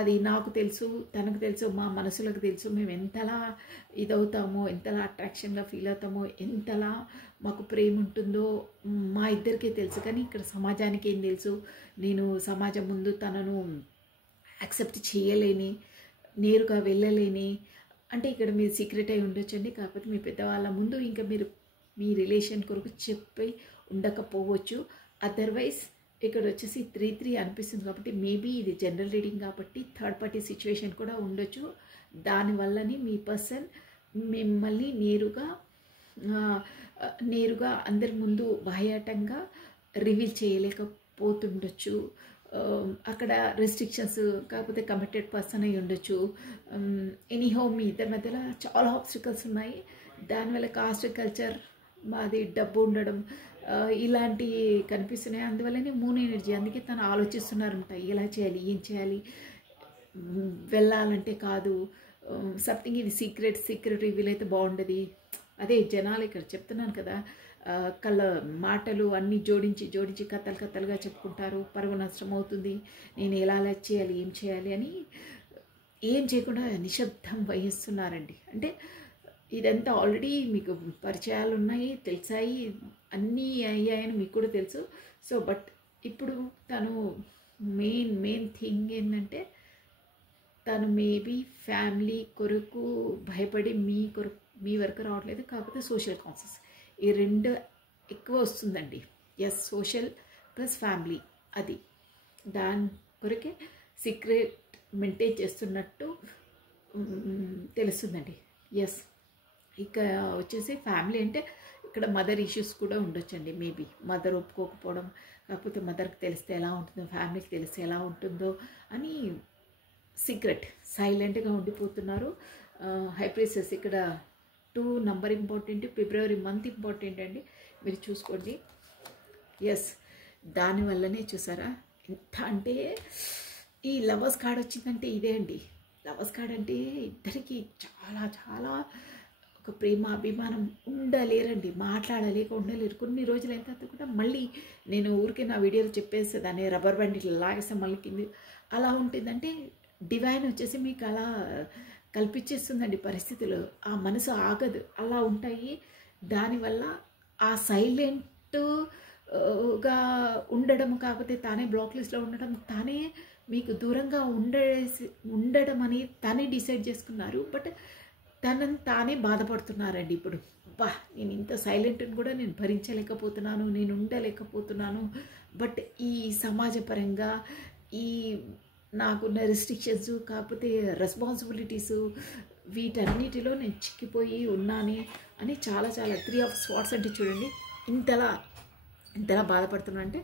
అది నాకు తెలుసు, తనకు తెలుసు, మా మనసులకు తెలుసు, మేము ఎంతలా ఇదవుతామో, ఎంతలా అట్రాక్షన్గా ఫీల్ అవుతామో, ఎంతలా మాకు ప్రేమ ఉంటుందో మా ఇద్దరికే తెలుసు. కానీ ఇక్కడ సమాజానికి ఏం తెలుసు, నేను సమాజం ముందు తనను యాక్సెప్ట్ చేయలేని, నేరుగా వెళ్ళలేని. అంటే ఇక్కడ మీరు సీక్రెట్ అయి ఉండొచ్చండి. కాకపోతే మీ పెద్దవాళ్ళ ముందు ఇంకా మీరు మీ రిలేషన్ కొరకు చెప్పి ఉండకపోవచ్చు. అదర్వైజ్ ఇక్కడ వచ్చేసి 3-3 అనిపిస్తుంది కాబట్టి మేబీ ఇది జనరల్ రీడింగ్ కాబట్టి థర్డ్ పార్టీ సిచ్యువేషన్ కూడా ఉండొచ్చు. దానివల్లని మీ పర్సన్ మిమ్మల్ని నేరుగా అందరి ముందు బాహ్యాటంగా రివీల్ చేయలేకపోతుండొచ్చు. అక్కడ రెస్ట్రిక్షన్స్, కాకపోతే కమిటెడ్ పర్సన్ అయి ఉండొచ్చు. ఎనీహౌ మీ ఇద్దరి మధ్యలో చాలా ఆబ్స్టికల్స్ ఉన్నాయి. దానివల్ల కాస్ట్, కల్చర్, మాది డబ్బు ఉండడం ఇలాంటివి కనిపిస్తున్నాయి. అందువల్లనే మూన్ ఎనర్జీ. అందుకే తను ఆలోచిస్తున్నారంట, ఎలా చేయాలి, ఏం చేయాలి, వెళ్ళాలంటే కాదు, సంథింగ్ ఇది సీక్రెట్ రివీల్ అయితే బాగుండదు. అదే జనాలు ఇక్కడ చెప్తున్నాను కదా, మాటలు అన్నీ జోడించి కథలుగా చెప్పుకుంటారు. పరువు నష్టం అవుతుంది, నేను ఎలా చేయాలి, ఏం చేయాలి అని ఏం చేయకుండా నిశ్శబ్దం వహిస్తున్నారండి. అంటే ఇదంతా ఆల్రెడీ మీకు పరిచయాలు ఉన్నాయి, తెలిసాయి, అన్నీ అయ్యాయని మీకు కూడా తెలుసు. సో బట్ ఇప్పుడు తను మెయిన్ థింగ్ ఏంటంటే, తను మేబీ ఫ్యామిలీ కొరకు భయపడి మీ వరకు రావట్లేదు. కాకపోతే సోషల్ కాన్సెస్ ఈ రెండు ఎక్కువ వస్తుందండి. ఎస్, సోషల్ ప్లస్ ఫ్యామిలీ, అది దాని కొరకే సీక్రెట్ మెయింటైన్ చేస్తున్నట్టు తెలుస్తుందండి. ఎస్, ఇక వచ్చేసి ఫ్యామిలీ అంటే ఇక్కడ మదర్ ఇష్యూస్ కూడా ఉండొచ్చండి. మేబీ మదర్ ఒప్పుకోకపోవడం, కాకపోతే మదర్కి తెలిస్తే ఎలా ఉంటుందో, ఫ్యామిలీకి తెలిస్తే ఎలా ఉంటుందో అని సీక్రెట్ సైలెంట్గా ఉండిపోతున్నారు. హై ప్రీస్టెస్ ఇక్కడ 2 నంబర్ ఇంపార్టెంట్, ఫిబ్రవరి మంత్ ఇంపార్టెంట్ అండి, మీరు చూసుకోండి. ఎస్, దానివల్లనే చూసారా ఎంత అంటే ఈ లవర్స్ కార్డ్ వచ్చిందంటే ఇదే అండి. లవర్స్ కార్డ్ అంటే ఇద్దరికి చాలా ఒక ప్రేమ, అభిమానం ఉండలేరండి, మాట్లాడలేక ఉండలేరు. కొన్ని రోజులైన తర్వాత కూడా మళ్ళీ నేను ఊరికే నా వీడియోలో చెప్పేస్తే దాన్ని రబ్బర్ బ్యాండ్ ఇట్లా లాగేస్తే మళ్ళీ కింది అలా ఉంటుందంటే డివైన్ వచ్చేసి మీకు అలా కల్పించేస్తుందండి పరిస్థితులు. ఆ మనసు ఆగదు, అలా ఉంటాయి. దానివల్ల ఆ సైలెంట్గా ఉండడం, కాకపోతే తానే బ్లాక్ లిస్ట్లో ఉండడం, తానే మీకు దూరంగా ఉండడం అని తానే డిసైడ్ చేసుకున్నారు. బట్ తనని తానే బాధపడుతున్నారండి ఇప్పుడు. నేను ఇంత సైలెంట్ని కూడా నేను భరించలేకపోతున్నాను, నేను ఉండలేకపోతున్నాను. బట్ ఈ సమాజపరంగా ఈ నాకున్న రెస్ట్రిక్షన్స్, కాకపోతే రెస్పాన్సిబిలిటీస్, వీటన్నిటిలో నేను చిక్కిపోయి ఉన్నానే అని చాలా 3 ఆఫ్ స్వార్డ్స్ అంటే చూడండి, ఇంతలా బాధపడుతున్నా అంటే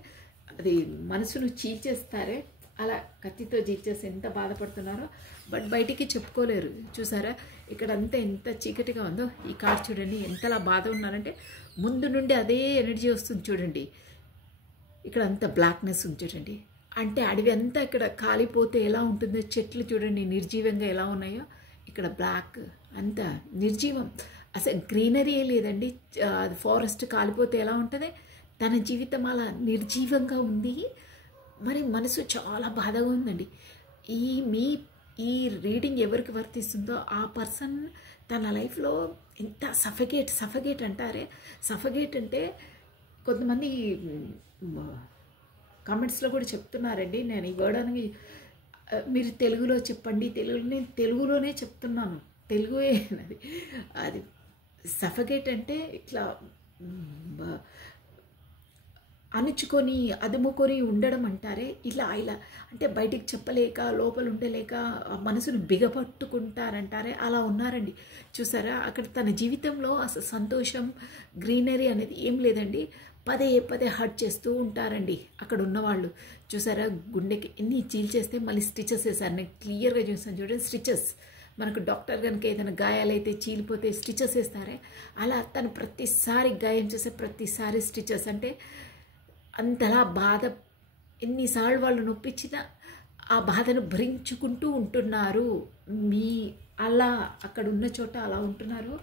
అది మనసును చీల్చేస్తారే, అలా కత్తితో చీల్చేసి ఎంత బాధపడుతున్నారో. బట్ బయటికి చెప్పుకోలేరు. చూసారా ఇక్కడ అంతా ఎంత చీకటిగా ఉందో. ఈ కార్డ్ చూడండి, ఎంతలా బాధ ఉన్నారంటే ముందు నుండి అదే ఎనర్జీ వస్తుంది చూడండి. ఇక్కడ అంతా బ్లాక్నెస్ ఉంది చూడండి. అంటే అడవి అంతా ఇక్కడ కాలిపోతే ఎలా ఉంటుందో, చెట్లు చూడండి నిర్జీవంగా ఎలా ఉన్నాయో, ఇక్కడ బ్లాక్ అంతా నిర్జీవం, అసలు గ్రీనరీయే లేదండి. ఫారెస్ట్ కాలిపోతే ఎలా ఉంటుంది, తన జీవితం అలా నిర్జీవంగా ఉంది. మరి మనసు చాలా బాధగా ఉందండి. ఈ రీడింగ్ ఎవరికి వర్తిస్తుందో ఆ పర్సన్ తన లైఫ్లో ఎంత సఫగేట్ అంటారే. సఫగేట్ అంటే కొంతమంది కామెంట్స్లో కూడా చెప్తున్నారండి. నేను ఈ వర్డ్ అని మీరు తెలుగులో చెప్పండి, నేను తెలుగులోనే చెప్తున్నాను, తెలుగుయే అది సఫకేట్ అంటే ఇట్లా అణుచుకొని అదుముకొని ఉండడం అంటారే, ఇలా ఇలా అంటే బయటికి చెప్పలేక లోపల ఉండలేక మనసును బిగపట్టుకుంటారంటారే, అలా ఉన్నారండి. చూసారా అక్కడ తన జీవితంలో అసలు సంతోషం గ్రీనరీ అనేది ఏం లేదండి. పదే పదే హర్ట్ చేస్తూ ఉంటారండి అక్కడ ఉన్నవాళ్ళు. చూసారా గుండెకి ఎన్ని చీల్చేస్తే మళ్ళీ స్టిచెస్ వేశారు. నేను క్లియర్గా చూసాను చూడండి, స్టిచెస్. మనకు డాక్టర్ కనుక ఏదైనా గాయాలైతే చీలిపోతే స్టిచెస్ వేస్తారే, అలా తను ప్రతిసారి గాయం చేసే ప్రతిసారి స్టిచెస్. అంటే అంతలా బాధ, ఎన్నిసార్లు వాళ్ళు నొప్పించినా ఆ బాధను భరించుకుంటూ ఉంటున్నారు. అలా అక్కడ ఉన్న చోట అలా ఉంటున్నారు.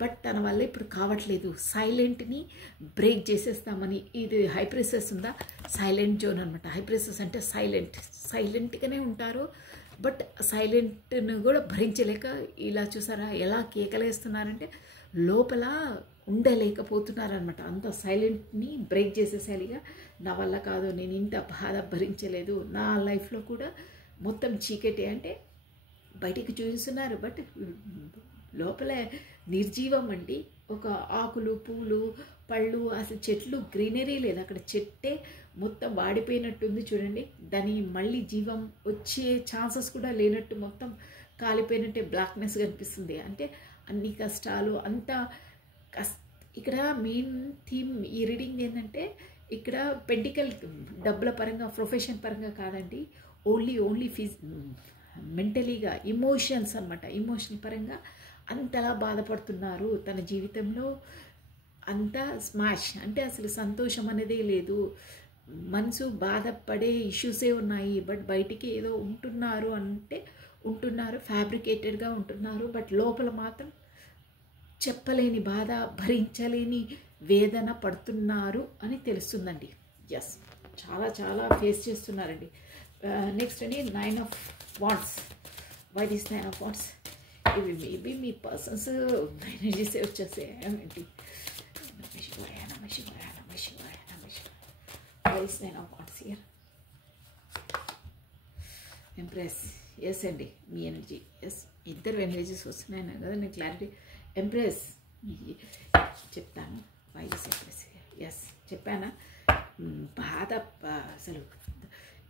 బట్ తన వల్ల ఇప్పుడు కావట్లేదు. సైలెంట్ని బ్రేక్ చేసేస్తామని. ఇది హైప్రెసెస్ ఉందా, సైలెంట్ జోన్ అనమాట. హైప్రెసెస్ అంటే సైలెంట్గానే ఉంటారు. బట్ సైలెంట్ను కూడా భరించలేక ఇలా చూసారా ఎలా కేకలేస్తున్నారంటే లోపల ఉండలేకపోతున్నారనమాట. అంత సైలెంట్ని బ్రేక్ చేసేసాలిగా. నా వల్ల కాదు, నేను ఇంత బాధ భరించలేదు, నా లైఫ్లో కూడా మొత్తం చీకటి అంటే బయటికి చూపిస్తున్నారు. బట్ లోపల నిర్జీవం అండి. ఒక ఆకులు పూలు పళ్ళు అసలు చెట్లు గ్రీనరీ లేదు అక్కడ. చెట్టే మొత్తం వాడిపోయినట్టుంది చూడండి. దాని మళ్ళీ జీవం వచ్చే ఛాన్సెస్ కూడా లేనట్టు మొత్తం కాలిపోయినట్టే బ్లాక్నెస్ కనిపిస్తుంది. అంటే అన్ని కష్టాలు అంతా ఇక్కడ మెయిన్ థీమ్ ఈ రీడింగ్ ఏంటంటే ఇక్కడ పెంటికల్ డబ్బుల పరంగా ప్రొఫెషన్ పరంగా కాదండి, ఓన్లీ మెంటలీగా ఇమోషన్స్ అనమాట. ఇమోషనల్ పరంగా అంతలా బాధపడుతున్నారు. తన జీవితంలో అంతా స్మాష్ అంటే అసలు సంతోషం అనేదే లేదు. మనసు బాధపడే ఇష్యూసే ఉన్నాయి. బట్ బయటికి ఏదో ఉంటున్నారు అంటే ఉంటున్నారు, ఫ్యాబ్రికేటెడ్గా ఉంటున్నారు. బట్ లోపల మాత్రం చెప్పలేని బాధ, భరించలేని వేదన పడుతున్నారు అని తెలుస్తుందండి. ఎస్, చాలా చాలా ఫేస్ చేస్తున్నారండి. నెక్స్ట్ అండి 9 of Wands. Why this 9 of Wands? ఇవి మేబీ మీ పర్సన్స్ ఎనర్జీసే వచ్చేసేయండి. నమ శివాయ నమ శివాయ నమ శివాయ నమ శివాయ. Why this 9 of Wands here? Empress. Yes అండి, మీ ఎనర్జీ. ఎస్, ఇద్దరు ఎనర్జీస్ వస్తున్నాయి కదా, నేను క్లారిటీ. ఎంప్రెస్ చెప్తాను. Why this empress? ఎస్ చెప్పానా, బాధ అసలు.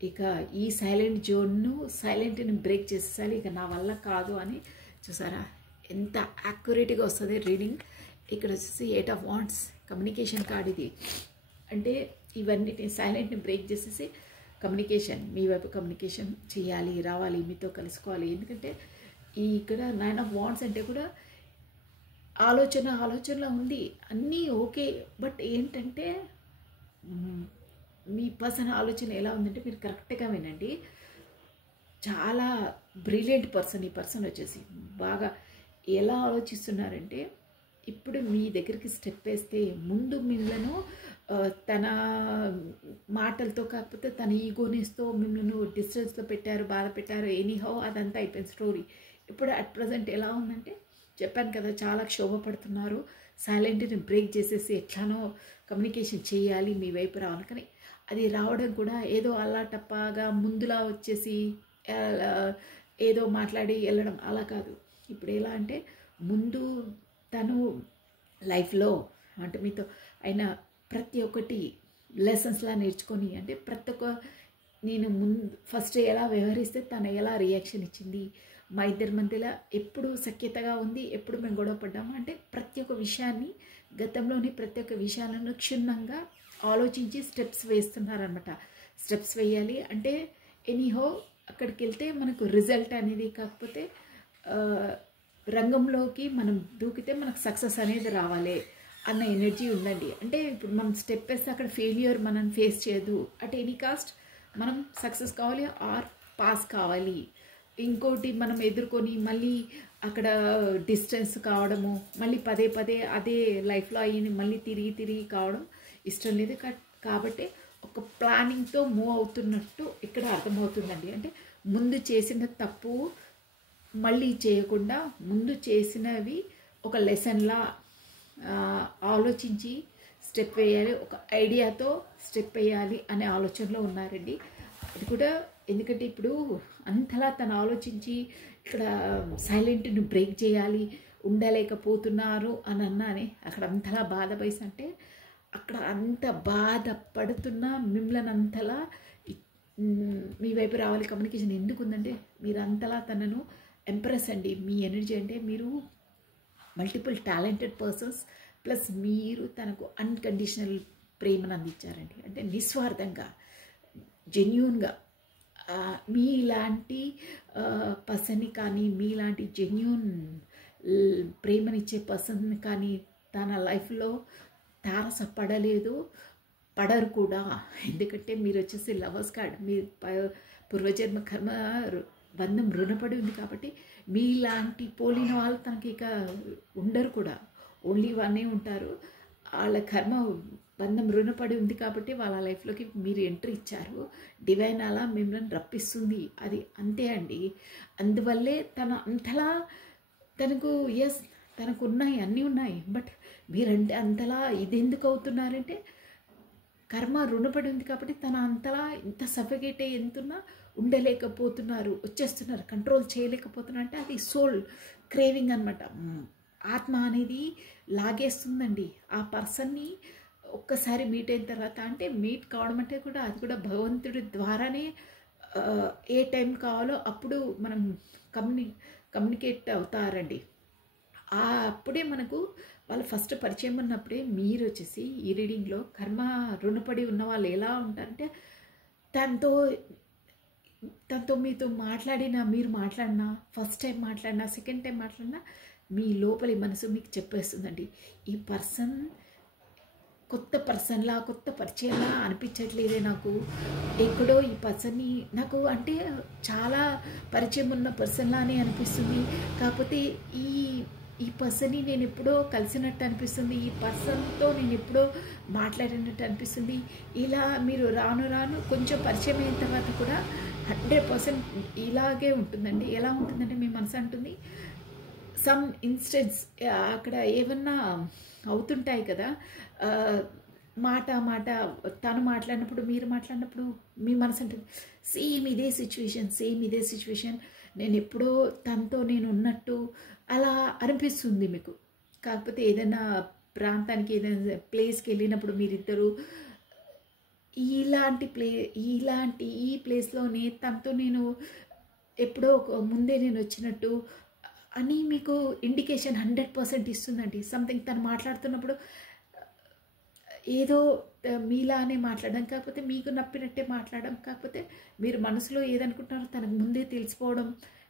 ఇక ఈ సైలెంట్ జోన్ను సైలెంట్ని బ్రేక్ చేసేసాలి. ఇక నా వల్ల కాదు అని. చూసారా ఎంత యాక్యురేట్గా వస్తుంది రీడింగ్. ఇక్కడ వచ్చేసి 8 of Wands కమ్యూనికేషన్ కార్డ్ ఇది. అంటే ఇవన్నీ సైలెంట్ని బ్రేక్ చేసేసి కమ్యూనికేషన్, మీ వైపు కమ్యూనికేషన్ చేయాలి, రావాలి, మీతో కలుసుకోవాలి. ఎందుకంటే ఇక్కడ 9 of Wands అంటే కూడా ఆలోచనలో ఉంది, అన్నీ ఓకే. బట్ ఏంటంటే మీ పర్సన్ ఆలోచన ఎలా ఉందంటే మీరు కరెక్ట్గా వినండి. చాలా బ్రిలియంట్ పర్సన్ ఈ పర్సన్ వచ్చేసి. బాగా ఎలా ఆలోచిస్తున్నారంటే ఇప్పుడు మీ దగ్గరికి స్టెప్ వేస్తే ముందు మిమ్మల్ని తన మాటలతో కాకపోతే తన ఈగోనెస్తో మిమ్మల్ని డిస్టెన్స్లో పెట్టారు, బాధ పెట్టారు, ఎనీహౌ అదంతా అయిపోయింది స్టోరీ. ఇప్పుడు అట్ ప్రజెంట్ ఎలా ఉందంటే చెప్పాను కదా, చాలా క్షోభపడుతున్నారు. సైలెంట్ని బ్రేక్ చేసేసి ఎట్లానో కమ్యూనికేషన్ చేయాలి, మీ వైపు రావాలి. కానీ అది రావడం కూడా ఏదో అలా టప్పాగా ముందులా వచ్చేసి ఏదో మాట్లాడి వెళ్ళడం అలా కాదు. ఇప్పుడు ఎలా అంటే ముందు తను లైఫ్లో అంటే మీతో అయినా ప్రతి ఒక్కటి లెసన్స్లా నేర్చుకొని, అంటే ప్రతి ఒక్క నేను ఫస్ట్ ఎలా వ్యవహరిస్తే తను ఎలా రియాక్షన్ ఇచ్చింది, మా ఇద్దరి మధ్యలో ఎప్పుడు సఖ్యతగా ఉంది, ఎప్పుడు మేము గొడవ పడ్డాము, అంటే ప్రతి ఒక్క విషయాన్ని గతంలోని ప్రతి ఒక్క విషయాలను క్షుణ్ణంగా ఆలోచించి స్టెప్స్ వేస్తున్నారనమాట. స్టెప్స్ వేయాలి అంటే ఎనీహో అక్కడికి వెళ్తే మనకు రిజల్ట్ అనేది, కాకపోతే రంగంలోకి మనం దూకితే మనకు సక్సెస్ అనేది రావాలి అన్న ఎనర్జీ ఉందండి. అంటే ఇప్పుడు మనం స్టెప్ వేస్తే అక్కడ ఫెయిల్యూర్ మనం ఫేస్ చేయదు. అట్ ఎనీ కాస్ట్ మనం సక్సెస్ కావాలి ఆర్ పాస్ కావాలి. ఇంకోటి మనం ఎదుర్కొని మళ్ళీ అక్కడ డిస్టెన్స్ కావడము, మళ్ళీ పదే పదే అదే లైఫ్లో అయ్యింది మళ్ళీ తిరిగి కావడం ఇష్టం లేదు. కాబట్టి ఒక ప్లానింగ్తో మూవ్ అవుతున్నట్టు ఇక్కడ అర్థమవుతుందండి. అంటే ముందు చేసిన తప్పు మళ్ళీ చేయకుండా ముందు చేసినవి ఒక లెసన్లా ఆలోచించి స్టెప్ వేయాలి, ఒక ఐడియాతో స్టెప్ వేయాలి అనే ఆలోచనలో ఉన్నారండి. అది కూడా ఎందుకంటే ఇప్పుడు అంతలా తను ఆలోచించి ఇక్కడ సైలెంట్ని బ్రేక్ చేయాలి, ఉండలేకపోతున్నారు అని అన్నానే అక్కడ అంతలా బాధ వయసు అంటే అక్కడ అంత బాధపడుతున్న మిమ్మల్ని అంతలా మీ వైపు రావాలి కమ్యూనికేషన్ ఎందుకు ఉందంటే మీరు అంతలా తనను ఎంప్రెస్ అండి. మీ ఎనర్జీ అంటే మీరు మల్టిపుల్ టాలెంటెడ్ పర్సన్స్ ప్లస్ మీరు తనకు అన్కండిషనల్ ప్రేమను అందించారండి. అంటే నిస్వార్థంగా జెన్యూన్గా మీలాంటి పర్సన్ని కానీ మీలాంటి జెన్యూన్ ప్రేమనిచ్చే పర్సన్ కానీ తన లైఫ్లో తారసపడలేదు, పడరు కూడా. ఎందుకంటే మీరు వచ్చేసి లవర్స్ కార్డ్, మీ పూర్వజన్మ కర్మ బంధం రుణపడి ఉంది కాబట్టి మీలాంటి పోలిన వాళ్ళు తనకి ఇక ఉండరు కూడా, ఓన్లీ వన్నే ఉంటారు. వాళ్ళ కర్మ బంధం రుణపడి ఉంది కాబట్టి వాళ్ళ లైఫ్లోకి మీరు ఎంట్రీ ఇచ్చారు. డివైన్ అలా మిమ్మల్ని రప్పిస్తుంది, అది అంతే అండి. అందువల్లే తన అంతలా తనకు తనకు ఉన్నాయి, అన్నీ ఉన్నాయి, బట్ మీరంటే అంతలా ఇది ఎందుకు అవుతున్నారంటే కర్మ రుణపడి ఉంది కాబట్టి తన అంతలా ఇంత సఫికేట్ అయ్యి ఎంతున్నా ఉండలేకపోతున్నారు, వచ్చేస్తున్నారు, కంట్రోల్ చేయలేకపోతున్నారు. అంటే అది సోల్ క్రేవింగ్ అనమాట. ఆత్మ అనేది లాగేస్తుందండి ఆ పర్సన్ని. ఒక్కసారి మీట్ అయిన తర్వాత అంటే మీట్ కావడం అంటే కూడా అది కూడా భగవంతుడి ద్వారానే ఏ టైం కావాలో అప్పుడు మనం కమ్యూనికేట్ అవుతారండి. అప్పుడే మనకు వాళ్ళు ఫస్ట్ పరిచయం ఉన్నప్పుడే మీరు వచ్చేసి ఈ రీడింగ్లో కర్మ రుణపడి ఉన్న వాళ్ళు ఎలా ఉంటారంటే తనతో మీతో మీరు మాట్లాడినా, ఫస్ట్ టైం మాట్లాడినా, సెకండ్ టైం మాట్లాడినా మీ లోపలి మనసు మీకు చెప్పేస్తుందండి ఈ పర్సన్ కొత్త పర్సన్లా, కొత్త పరిచయంలా అనిపించట్లేదే నాకు, ఎక్కడో ఈ పర్సన్ని నాకు అంటే చాలా పరిచయం ఉన్న పర్సన్లానే అనిపిస్తుంది, కాకపోతే ఈ పర్సన్ని నేను ఎప్పుడో కలిసినట్టు అనిపిస్తుంది, ఈ పర్సన్తో నేను ఎప్పుడో మాట్లాడినట్టు అనిపిస్తుంది. ఇలా మీరు రాను కొంచెం పరిచయం అయిన తర్వాత కూడా 100% ఇలాగే ఉంటుందండి. ఎలా ఉంటుందంటే మీ మనసు అంటుంది సమ్ ఇన్స్టెన్స్ అక్కడ ఏమన్నా అవుతుంటాయి కదా, మాట తను మాట్లాడినప్పుడు మీరు మాట్లాడినప్పుడు మీ మనసు అంటుంది సేమ్ ఇదే సిచ్యువేషన్, నేను ఎప్పుడో తనతో నేను ఉన్నట్టు అలా అనిపిస్తుంది మీకు. కాకపోతే ఏదైనా ప్రాంతానికి ఏదైనా ప్లేస్కి వెళ్ళినప్పుడు మీరిద్దరు ఈ ప్లేస్లోనే తనతో నేను ఎప్పుడో ముందే నేను వచ్చినట్టు అని మీకు ఇండికేషన్ 100% ఇస్తుందండి. సంథింగ్ తను మాట్లాడుతున్నప్పుడు ఏదో మీలానే మాట్లాడడం, కాకపోతే మీకు నప్పినట్టే మాట్లాడడం, కాకపోతే మీరు మనసులో ఏదనుకుంటున్నారో తనకు ముందే తెలిసిపోవడం,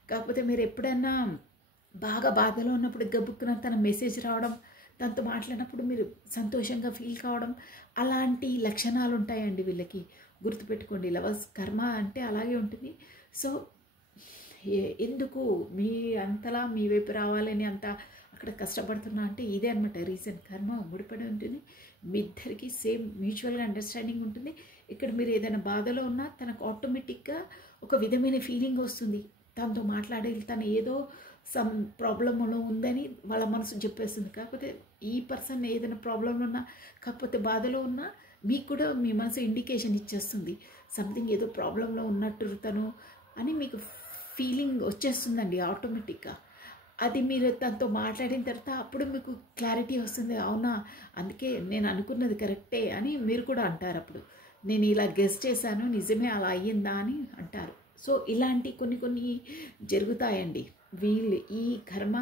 కాకపోతే మీరు ఎప్పుడైనా బాగా బాధలో ఉన్నప్పుడు గబుక్కున తన మెసేజ్ రావడం, తనతో మాట్లాడినప్పుడు మీరు సంతోషంగా ఫీల్ కావడం, అలాంటి లక్షణాలు ఉంటాయండి వీళ్ళకి. గుర్తుపెట్టుకోండి, లవర్స్ కర్మ అంటే అలాగే ఉంటుంది. సో ఎందుకు మీ అంతలా మీ వైపు రావాలని అంత అక్కడ కష్టపడుతున్నా అంటే ఇదే అనమాట రీజన్. కర్మ ముడిపడి ఉంటుంది, మీ ఇద్దరికి సేమ్ మ్యూచువల్గా అండర్స్టాండింగ్ ఉంటుంది. ఇక్కడ మీరు ఏదైనా బాధలో ఉన్నా తనకు ఆటోమేటిక్గా ఒక విధమైన ఫీలింగ్ వస్తుంది, తనతో మాట్లాడే తను ఏదో సమ్ ప్రాబ్లంలో ఉందని వాళ్ళ మనసు చెప్పేస్తుంది. కాకపోతే ఈ పర్సన్ ఏదైనా ప్రాబ్లంలో ఉన్నా, కాకపోతే బాధలో ఉన్నా మీకు కూడా మీ మనసు ఇండికేషన్ ఇచ్చేస్తుంది సంథింగ్ ఏదో ప్రాబ్లంలో ఉన్నట్టు తను అని మీకు ఫీలింగ్ వచ్చేస్తుందండి ఆటోమేటిక్గా. అది మీరు తనతో మాట్లాడిన తర్వాత అప్పుడు మీకు క్లారిటీ వస్తుంది, అవునా అందుకే నేను అనుకున్నది కరెక్టే అని మీరు కూడా అంటారు. అప్పుడు నేను ఇలా గెస్ చేశాను, నిజమే అలా అయ్యిందా అని అంటారు. సో ఇలాంటి కొన్ని జరుగుతాయండి. వీళ్ళు ఈ కర్మ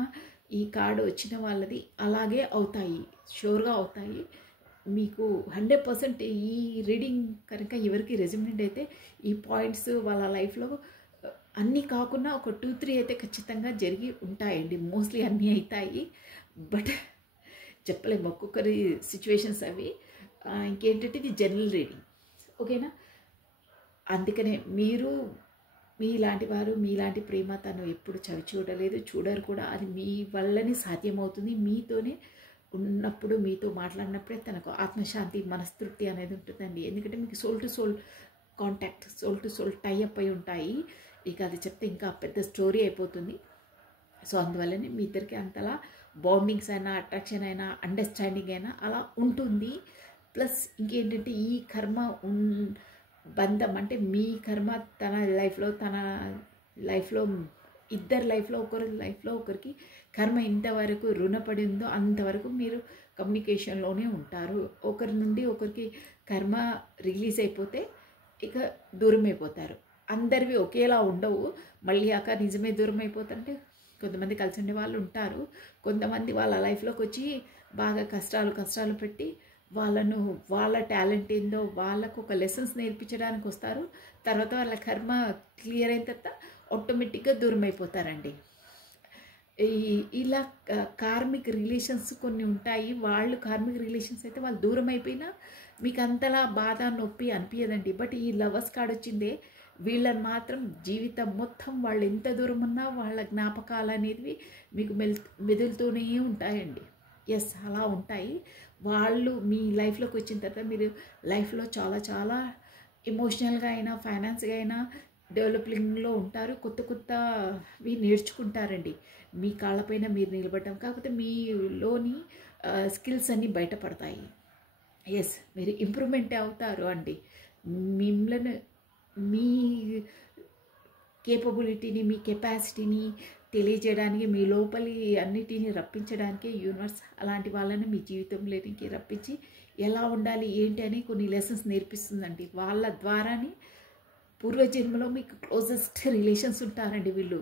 ఈ కార్డు వచ్చిన వాళ్ళది అలాగే అవుతాయి, షూర్గా అవుతాయి. మీకు 100% ఈ రీడింగ్ కనుక ఎవరికి రెజ్యూమెంట్ అయితే ఈ పాయింట్స్ వాళ్ళ లైఫ్లో అన్నీ కాకుండా ఒక 2-3 అయితే ఖచ్చితంగా జరిగి ఉంటాయండి. మోస్ట్లీ అన్నీ అవుతాయి, బట్ చెప్పలేము, ఒక్కొక్కరి సిచ్యువేషన్స్ అవి. ఇంకేంటంటే ఇది జనరల్ రీడింగ్, ఓకేనా. అందుకనే మీరు మీలాంటి వారు మీలాంటి ప్రేమ తను ఎప్పుడు చవి చూడలేదు, చూడరు కూడా. అది మీ వల్లనే సాధ్యమవుతుంది. మీతోనే ఉన్నప్పుడు, మీతో మాట్లాడినప్పుడే తనకు ఆత్మశాంతి మనస్తృప్తి అనేది ఉంటుందండి. ఎందుకంటే మీకు soul to soul contact, soul to soul tie up అయి ఉంటాయి. ఇక అది చెప్తే ఇంకా పెద్ద స్టోరీ అయిపోతుంది. సో అందువల్లనే మీ ఇద్దరికి అంతలా బాండింగ్స్ అయినా, అట్రాక్షన్ అయినా, అండర్స్టాండింగ్ అయినా అలా ఉంటుంది. ప్లస్ ఇంకేంటంటే ఈ కర్మ బంధం అంటే మీ కర్మ తన లైఫ్లో ఇద్దరు లైఫ్లో ఒకరికి కర్మ ఎంతవరకు రుణపడి ఉందో అంతవరకు మీరు కమ్యూనికేషన్లోనే ఉంటారు. ఒకరి నుండి ఒకరికి కర్మ రిలీజ్ అయిపోతే ఇక దూరం అయిపోతారు. అందరివి ఒకేలా ఉండవు. మళ్ళీ అక్క నిజమే దూరం అయిపోతుంటే కొంతమంది కలిసి ఉండే వాళ్ళు ఉంటారు. కొంతమంది వాళ్ళ లైఫ్లోకి వచ్చి బాగా కష్టాలు పెట్టి వాళ్ళను వాళ్ళ టాలెంట్ ఏందో వాళ్ళకు ఒక లెసన్స్ నేర్పించడానికి వస్తారు. తర్వాత వాళ్ళ కర్మ క్లియర్ అయిన తర్వాత ఆటోమేటిక్గా దూరం అయిపోతారండి. ఇలా కార్మిక్ రిలేషన్స్ కొన్ని ఉంటాయి. వాళ్ళు కార్మిక్ రిలేషన్స్ అయితే వాళ్ళు దూరం అయిపోయినా మీకు అంతలా బాధ నొప్పి అనిపించదండి. బట్ ఈ లవర్స్ కార్డ్ వచ్చిందే వీళ్ళని మాత్రం జీవితం మొత్తం వాళ్ళు ఎంత దూరం ఉన్నా వాళ్ళ జ్ఞాపకాలు అనేవి మీకు మెదులుతూనే ఉంటాయండి. ఎస్, అలా ఉంటాయి. వాళ్ళు మీ లైఫ్లోకి వచ్చిన తర్వాత మీరు లైఫ్లో చాలా ఎమోషనల్గా అయినా ఫైనాన్స్గా అయినా డెవలపింగ్లో ఉంటారు. కొత్తవి నేర్చుకుంటారండి. మీ కాళ్ళపైన మీరు నిలబడటం కాకపోతే మీలోని స్కిల్స్ అన్నీ బయటపడతాయి. ఎస్, మీరు ఇంప్రూవ్మెంట్ అవుతారు అండి. మిమ్మల్ని మీ కేపబిలిటీని మీ కెపాసిటీని తెలియజేయడానికి మీ లోపలి అన్నిటిని రప్పించడానికి యూనివర్స్ అలాంటి వాళ్ళని మీ జీవితంలోనికి రప్పించి ఎలా ఉండాలి ఏంటి అని కొన్ని లెసన్స్ నేర్పిస్తుందండి. వాళ్ళ ద్వారానే పూర్వజన్మలో మీకు క్లోజెస్ట్ రిలేషన్స్ ఉంటారండి వీళ్ళు.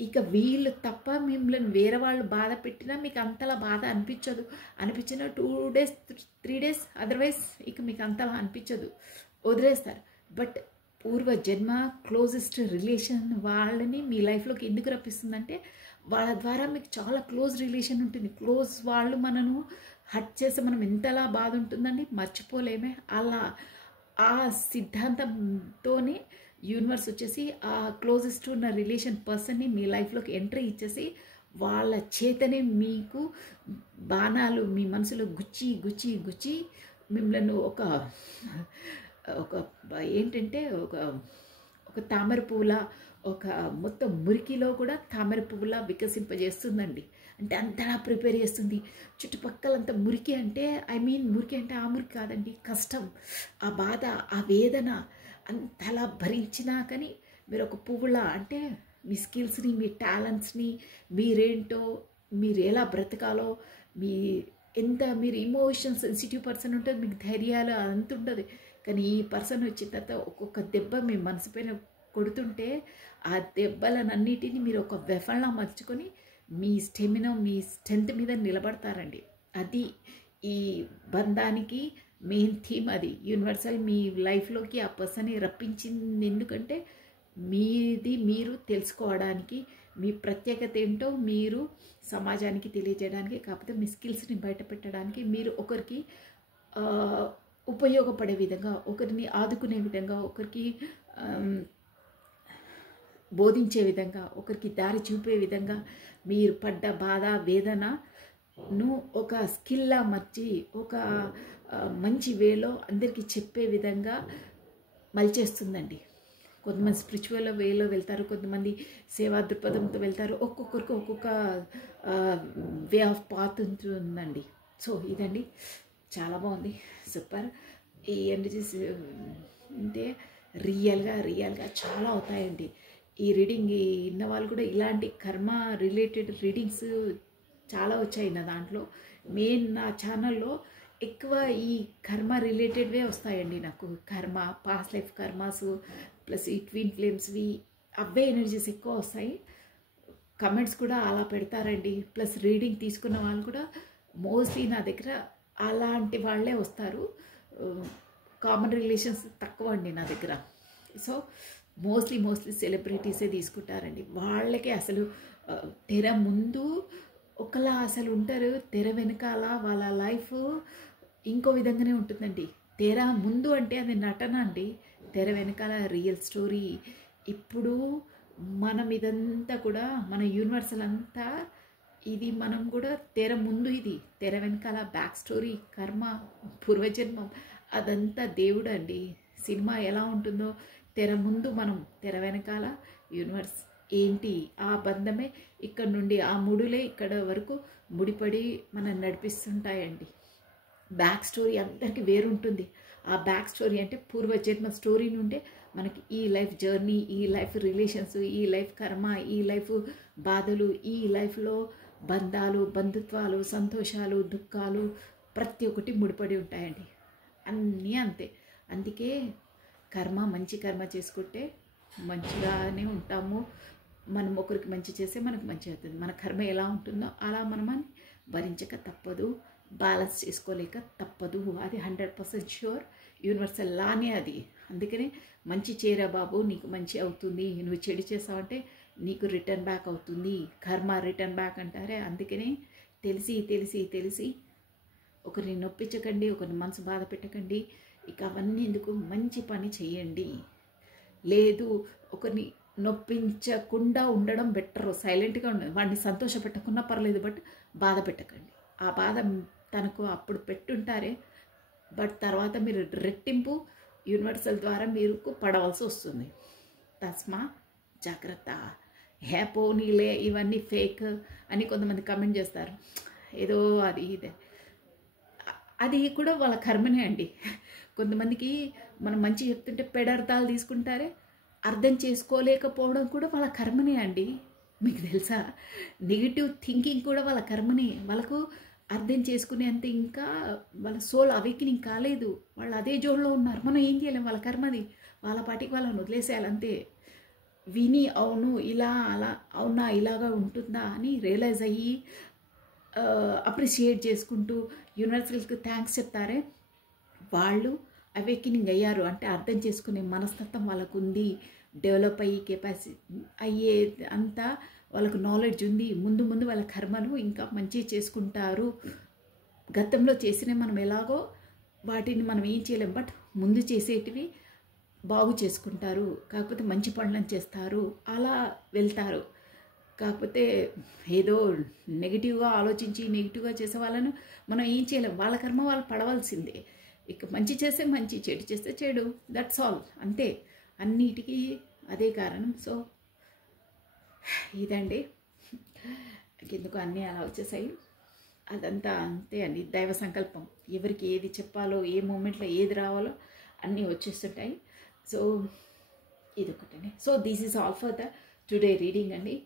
ఇక వీళ్ళు తప్ప మిమ్మల్ని వేరే వాళ్ళు బాధ పెట్టినా మీకు అంతలా బాధ అనిపించిన 2 days 3 days అదర్వైజ్ ఇక మీకు అంతలా అనిపించదు, వదిలేస్తారు. బట్ పూర్వజన్మ క్లోజెస్ట్ రిలేషన్ వాళ్ళని మీ లైఫ్లోకి ఎందుకు రప్పిస్తుందంటే వాళ్ళ ద్వారా మీకు చాలా క్లోజ్ రిలేషన్ ఉంటుంది. క్లోజ్ వాళ్ళు మనను హర్ట్ చేస్తే మనం ఎంతలా బాధ ఉంటుందండి, మర్చిపోలేమే. అలా ఆ సిద్ధాంతంతోనే యూనివర్స్ వచ్చేసి ఆ క్లోజెస్ట్ ఉన్న రిలేషన్ పర్సన్ని మీ లైఫ్లోకి ఎంట్రీ ఇచ్చేసి వాళ్ళ చేతనే మీకు బాణాలు మీ మనసులో గుచ్చి మిమ్మల్ని ఒక ఏంటంటే ఒక తామర పువ్వులా ఒక మొత్తం మురికిలో కూడా తామర పువ్వులా వికసింపజేస్తుందండి. అంటే అంతలా ప్రిపేర్ చేస్తుంది. చుట్టుపక్కలంతా మురికి అంటే మురికి అంటే ఆ మురికి కాదండి, కష్టం, ఆ బాధ, ఆ వేదన అంతలా భరించినా కానీ మీరు ఒక పువ్వులా అంటే మీ స్కిల్స్ని మీ టాలెంట్స్ని మీరేంటో మీరు ఎలా బ్రతకాలో మీరు ఇమోషన్ సెన్సిటివ్ పర్సన్ ఉంటుంది, మీకు ధైర్యాలు అంత ఉండదు. కానీ ఈ పర్సన్ వచ్చిన తర్వాత ఒక్కొక్క దెబ్బ మీ మనసు పైన కొడుతుంటే ఆ దెబ్బలనన్నిటిని మీరు ఒక వెఫన్లా మర్చుకొని మీ స్టెమినా మీ స్ట్రెంత్ మీద నిలబడతారండి. అది ఈ బంధానికి మెయిన్ థీమ్. అది యూనివర్సల్ మీ లైఫ్లోకి ఆ పర్సన్ని రప్పించింది ఎందుకంటే మీరు తెలుసుకోవడానికి, మీ ప్రత్యేకత ఏంటో మీరు సమాజానికి తెలియజేయడానికి, కాకపోతే మీ స్కిల్స్ని బయట పెట్టడానికి, మీరు ఒకరికి ఉపయోగపడే విధంగా, ఒకరిని ఆదుకునే విధంగా, ఒకరికి బోధించే విధంగా, ఒకరికి దారి చూపే విధంగా మీరు పడ్డ బాధ వేదనను ఒక స్కిల్లా మర్చి ఒక మంచి వేలో అందరికీ చెప్పే విధంగా మలిచేస్తుందండి. కొంతమంది స్పిరిచువల్ వేలో వెళ్తారు, కొంతమంది సేవా దృక్పథంతో వెళ్తారు. ఒక్కొక్కరికి ఒక్కొక్క వే ఆఫ్ పాత్ ఉంటుందండి. సో ఇదండి, చాలా బాగుంది, సూపర్. ఈ ఎనర్జీస్ అంటే రియల్గా చాలా అవుతాయండి. ఈ రీడింగ్ విన్న వాళ్ళు కూడా ఇలాంటి కర్మ రిలేటెడ్ రీడింగ్స్ చాలా వచ్చాయి నా దాంట్లో. మెయిన్ నా ఛానల్లో ఎక్కువ ఈ కర్మ రిలేటెడ్వే వస్తాయండి నాకు. కర్మ, పాస్ట్ లైఫ్ కర్మాస్ ప్లస్ ఈ ట్విన్ ఫ్లేమ్స్వి అవే ఎనర్జీస్ ఎక్కువ వస్తాయి. కమెంట్స్ కూడా అలా పెడతారండి. ప్లస్ రీడింగ్ తీసుకున్న వాళ్ళు కూడా మోస్ట్లీ నా దగ్గర అలాంటి వాళ్ళే వస్తారు. కామన్ రిలేషన్స్ తక్కువ అండి నా దగ్గర. సో మోస్ట్లీ సెలబ్రిటీసే తీసుకుంటారండి. వాళ్ళకే అసలు తెర ముందు ఒకలా అసలు ఉంటారు, తెర వెనకాల వాళ్ళ లైఫ్ ఇంకో విధంగానే ఉంటుందండి. తెర ముందు అంటే అది నటన అండి, తెర వెనకాల రియల్ స్టోరీ. ఇప్పుడు మనం ఇదంతా కూడా మన యూనివర్సల్ అంతా ఇది మనం కూడా తెర ముందు, ఇది తెర వెనకాల బ్యాక్ స్టోరీ, కర్మ, పూర్వజన్మం అదంతా దేవుడు అండి. సినిమా ఎలా ఉంటుందో తెర ముందు మనం, తెర వెనకాల యూనివర్స్ ఏంటి, ఆ బంధమే ఇక్కడ నుండి ఆ ముడులే ఇక్కడ వరకు ముడిపడి మనం నడిపిస్తుంటాయండి. బ్యాక్ స్టోరీ అందరికీ వేరుంటుంది. ఆ బ్యాక్ స్టోరీ అంటే పూర్వజన్మ స్టోరీ నుండే మనకి ఈ లైఫ్ జర్నీ, ఈ లైఫ్ రిలేషన్స్, ఈ లైఫ్ కర్మ, ఈ లైఫ్ బాధలు, ఈ లైఫ్లో బంధాలు, బంధుత్వాలు, సంతోషాలు, దుఃఖాలు ప్రతి ఒక్కటి ముడిపడి ఉంటాయండి. అన్నీ అంతే. అందుకే కర్మ, మంచి కర్మ చేసుకుంటే మంచిగానే ఉంటాము. మనం ఒకరికి మంచి చేస్తే మనకు మంచి అవుతుంది. మన కర్మ ఎలా ఉంటుందో అలా మనమని భరించక తప్పదు, బ్యాలెన్స్ చేసుకోలేక తప్పదు. అది 100% ష్యూర్, యూనివర్సల్ లానే అది. అందుకనే మంచి చేయరా బాబు, నీకు మంచి అవుతుంది. నువ్వు చెడు చేసావంటే నీకు రిటర్న్ బ్యాక్ అవుతుంది. కర్మ రిటర్న్ బ్యాక్ అంటారే. అందుకనే తెలిసి తెలిసి తెలిసి ఒకరిని నొప్పించకండి, ఒకరిని మనసు బాధ పెట్టకండి. ఇక అవన్నీ ఎందుకు, మంచి పని చేయండి. లేదు, ఒకరిని నొప్పించకుండా ఉండడం బెటర్. సైలెంట్గా ఉండదు. వాడిని సంతోషపెట్టకున్నా పర్లేదు, బట్ బాధ పెట్టకండి. ఆ బాధ తనకు అప్పుడు పెట్టుంటారే, బట్ తర్వాత మీరు రెట్టింపు యూనివర్సల్ ద్వారా మీరు పడవలసి వస్తుంది. తస్మా జాగ్రత్త. పోనీలే ఇవన్నీ ఫేక్ అని కొంతమంది కమెంట్ చేస్తారు. ఏదో అది ఇదే, అది కూడా వాళ్ళ కర్మనే అండి. కొంతమందికి మనం మంచి చెప్తుంటే పెడార్థాలు తీసుకుంటారే, అర్థం చేసుకోలేకపోవడం కూడా వాళ్ళ కర్మనే అండి. మీకు తెలుసా, నెగిటివ్ థింకింగ్ కూడా వాళ్ళ కర్మనే. వాళ్ళకు అర్థం చేసుకునేంత ఇంకా వాళ్ళ సోల్ అవేకినింగ్ కాలేదు. వాళ్ళు అదే జోన్లో ఉన్నారు. మనం ఏం చేయలేం, వాళ్ళ కర్మది. వాళ్ళ పాటికి వాళ్ళని వదిలేసేయాలి అంతే. విని అవును ఇలా అలా, అవునా ఇలాగా ఉంటుందా అని రియలైజ్ అయ్యి అప్రిషియేట్ చేసుకుంటూ యూనివర్సల్కి థ్యాంక్స్ చెప్తారే, వాళ్ళు అవేకినింగ్ అయ్యారు. అంటే అర్థం చేసుకునే మనస్తత్వం వాళ్ళకు ఉంది. డెవలప్ అయ్యి కెపాసిటీ అయ్యే అంతా వాళ్ళకు నాలెడ్జ్ ఉంది. ముందు ముందు వాళ్ళ కర్మలు ఇంకా మంచి చేసుకుంటారు. గతంలో చేసిన మనం ఎలాగో వాటిని మనం ఏం చేయలేం, బట్ ముందు చేసేటివి బాగు చేసుకుంటారు. కాకపోతే మంచి పనులను చేస్తారు, అలా వెళ్తారు. కాకపోతే ఏదో నెగిటివ్గా ఆలోచించి నెగిటివ్గా చేసే వాళ్ళను మనం ఏం చేయలేం. వాళ్ళ కర్మ వాళ్ళు పడవలసిందే. ఇక మంచి చేస్తే మంచి, చెడు చేస్తే చెడు, దట్స్ ఆల్. అంతే, అన్నిటికీ అదే కారణం. సో ఇదండి, ఎందుకు అన్నీ అలా వచ్చేసాయి. అదంతా అంతే అండి, దైవ సంకల్పం. ఎవరికి ఏది చెప్పాలో, ఏ మూమెంట్లో ఏది రావాలో అన్నీ వచ్చేస్తుంటాయి. సో ఇదొకటండి. So this is all for the today reading అండి.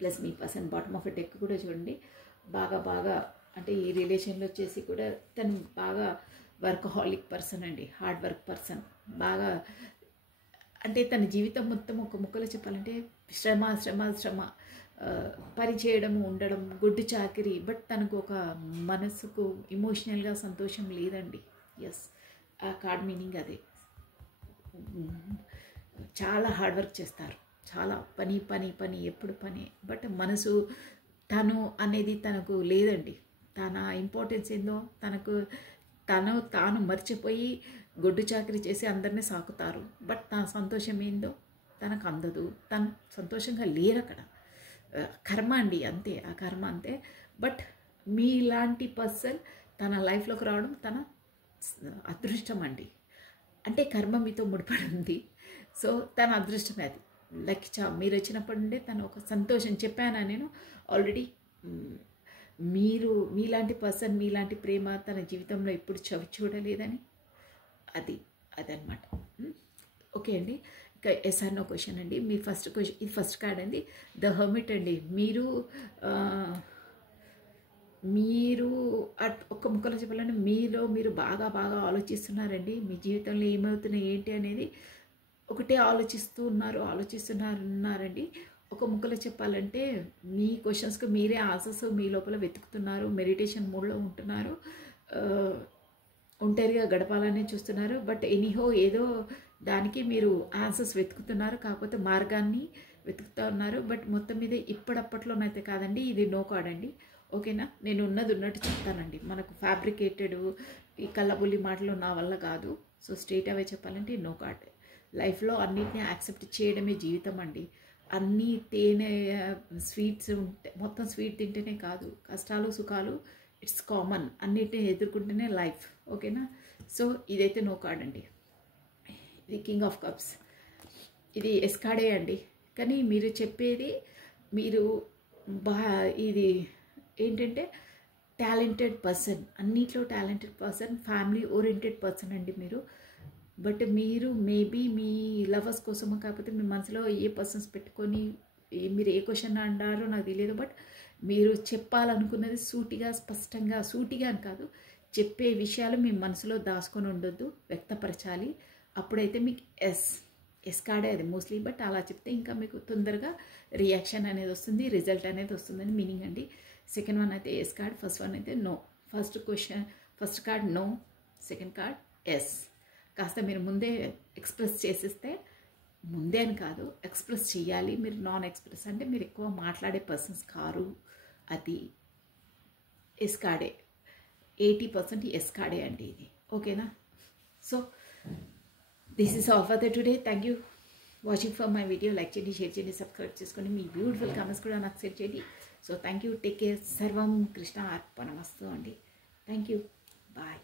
ప్లస్ మీ పర్సన్ బాటమ్ ఆఫ్ డెక్ కూడా చూడండి. బాగా అంటే ఈ రిలేషన్లో వచ్చేసి కూడా తను బాగా వర్కహాలిక్ పర్సన్ అండి, హార్డ్ వర్క్ పర్సన్. బాగా అంటే తన జీవితం మొత్తం ఒక ముక్కలో చెప్పాలంటే శ్రమ శ్రమ శ్రమ, పని చేయడము, ఉండడం, గుడ్డు చాకిరి. బట్ తనకు ఒక మనసుకు ఇమోషనల్గా సంతోషం లేదండి. ఎస్, ఆ కార్డ్ మీనింగ్ అదే. చాలా హార్డ్ వర్క్ చేస్తారు, చాలా పని పని పని, ఎప్పుడు పని. బట్ మనసు తను అనేది తనకు లేదండి. తన ఇంపార్టెన్స్ ఏందో తాను మర్చిపోయి గొడ్డు చాకరీ చేసి అందరినీ సాకుతారు. బట్ తన సంతోషం ఏందో తనకు అందదు. తను సంతోషంగా లేరు అక్కడ. కర్మ అండి, అంతే, ఆ కర్మ అంతే. బట్ మీలాంటి పర్సన్ తన లైఫ్లోకి రావడం తన అదృష్టం అండి. అంటే కర్మ మీతో ముడిపడి ఉంది. సో తన అదృష్టమే అది. మీరు వచ్చినప్పటి నుండే తను ఒక సంతోషం. చెప్పానా నేను ఆల్రెడీ, మీలాంటి పర్సన్, మీలాంటి ప్రేమ తన జీవితంలో ఎప్పుడు చవి చూడలేదని. అదనమాట. ఓకే అండి. ఇక ఎస్ ఆర్ నో క్వశ్చన్ అండి. మీ ఫస్ట్ క్వశ్చన్, ఇది ఫస్ట్ కార్డ్ అండి, ద హర్మిట్ అండి. మీరు ఒక్క ముక్కలో చెప్పాలంటే మీరు బాగా ఆలోచిస్తున్నారండి. మీ జీవితంలో ఏమవుతున్నాయి ఏంటి అనేది ఒకటే ఆలోచిస్తున్నారండి. ఒక ముక్కలో చెప్పాలంటే మీ క్వశ్చన్స్కి మీరే ఆన్సర్స్ మీ లోపల వెతుకుతున్నారు. మెడిటేషన్ మోడ్లో ఉంటున్నారు. ఒంటరిగా గడపాలని చూస్తున్నారు. బట్ ఎనీహో ఏదో దానికి మీరు ఆన్సర్స్ వెతుకుతున్నారు. కాకపోతే మార్గాన్ని వెతుకుతూ ఉన్నారు. బట్ మొత్తం మీద ఇప్పటిలోనైతే కాదండి, ఇది నో కార్డ్ అండి. ఓకేనా, నేను ఉన్నది ఉన్నట్టు చెప్తానండి. మనకు ఫ్యాబ్రికేటెడ్ ఈ కళ్ళబుల్లి మాటలు నా వల్ల కాదు. సో స్ట్రైట్ అవే చెప్పాలంటే నో కార్డ్. లైఫ్లో అన్నిటినీ యాక్సెప్ట్ చేయడమే జీవితం అండి. అన్నీ తేనె స్వీట్స్ ఉంటే, మొత్తం స్వీట్ తింటేనే కాదు, కష్టాలు సుఖాలు ఇట్స్ కామన్. అన్నిటిని ఎదుర్కొంటేనే లైఫ్. ఓకేనా, సో ఇదైతే నో కార్డ్ అండి. ఇది కింగ్ ఆఫ్ కప్స్, ఇది ఎస్ కార్డే అండి. కానీ మీరు చెప్పేది ఇది ఏంటంటే టాలెంటెడ్ పర్సన్, అన్నిట్లో talented person, family oriented person అండి మీరు. బట్ మీరు మేబీ మీ లవర్స్ కోసమో కాకపోతే మీ మనసులో ఏ పర్సన్స్ పెట్టుకొని మీరు ఏ క్వశ్చన్ అన్నారో నాకు తెలియదు. బట్ మీరు చెప్పాలనుకున్నది సూటిగా స్పష్టంగా, సూటిగా అని కాదు, చెప్పే విషయాలు మీ మనసులో దాచుకొని ఉండొద్దు, వ్యక్తపరచాలి. అప్పుడైతే మీకు ఎస్ కార్డే అది మోస్ట్లీ. బట్ అలా చెప్తే ఇంకా మీకు తొందరగా రియాక్షన్ అనేది వస్తుంది, రిజల్ట్ అనేది వస్తుందని మీనింగ్ అండి. సెకండ్ వన్ అయితే ఎస్ కార్డ్, ఫస్ట్ వన్ అయితే no. First card no, second card yes. కాస్త మీరు ముందే ఎక్స్ప్రెస్ చేసిస్తే, ముందే అని కాదు ఎక్స్ప్రెస్ చేయాలి. మీరు నాన్ ఎక్స్ప్రెస్ అంటే మీరు ఎక్కువ మాట్లాడే పర్సన్స్ కారు, అది ఎస్ కార్డే. 80% ఎస్ కార్డే అండి ఇది. ఓకేనా? So this is all for the today. Thank you watching for my video. Like చేయండి, షేర్ చేయండి, సబ్స్క్రైబ్ చేసుకోండి. మీ బ్యూటిఫుల్ కామెంట్స్ కూడా నాకు షేర్ చేయండి. So thank you, take care. సర్వం కృష్ణ అర్పణమస్తు అండి. Thank you, bye.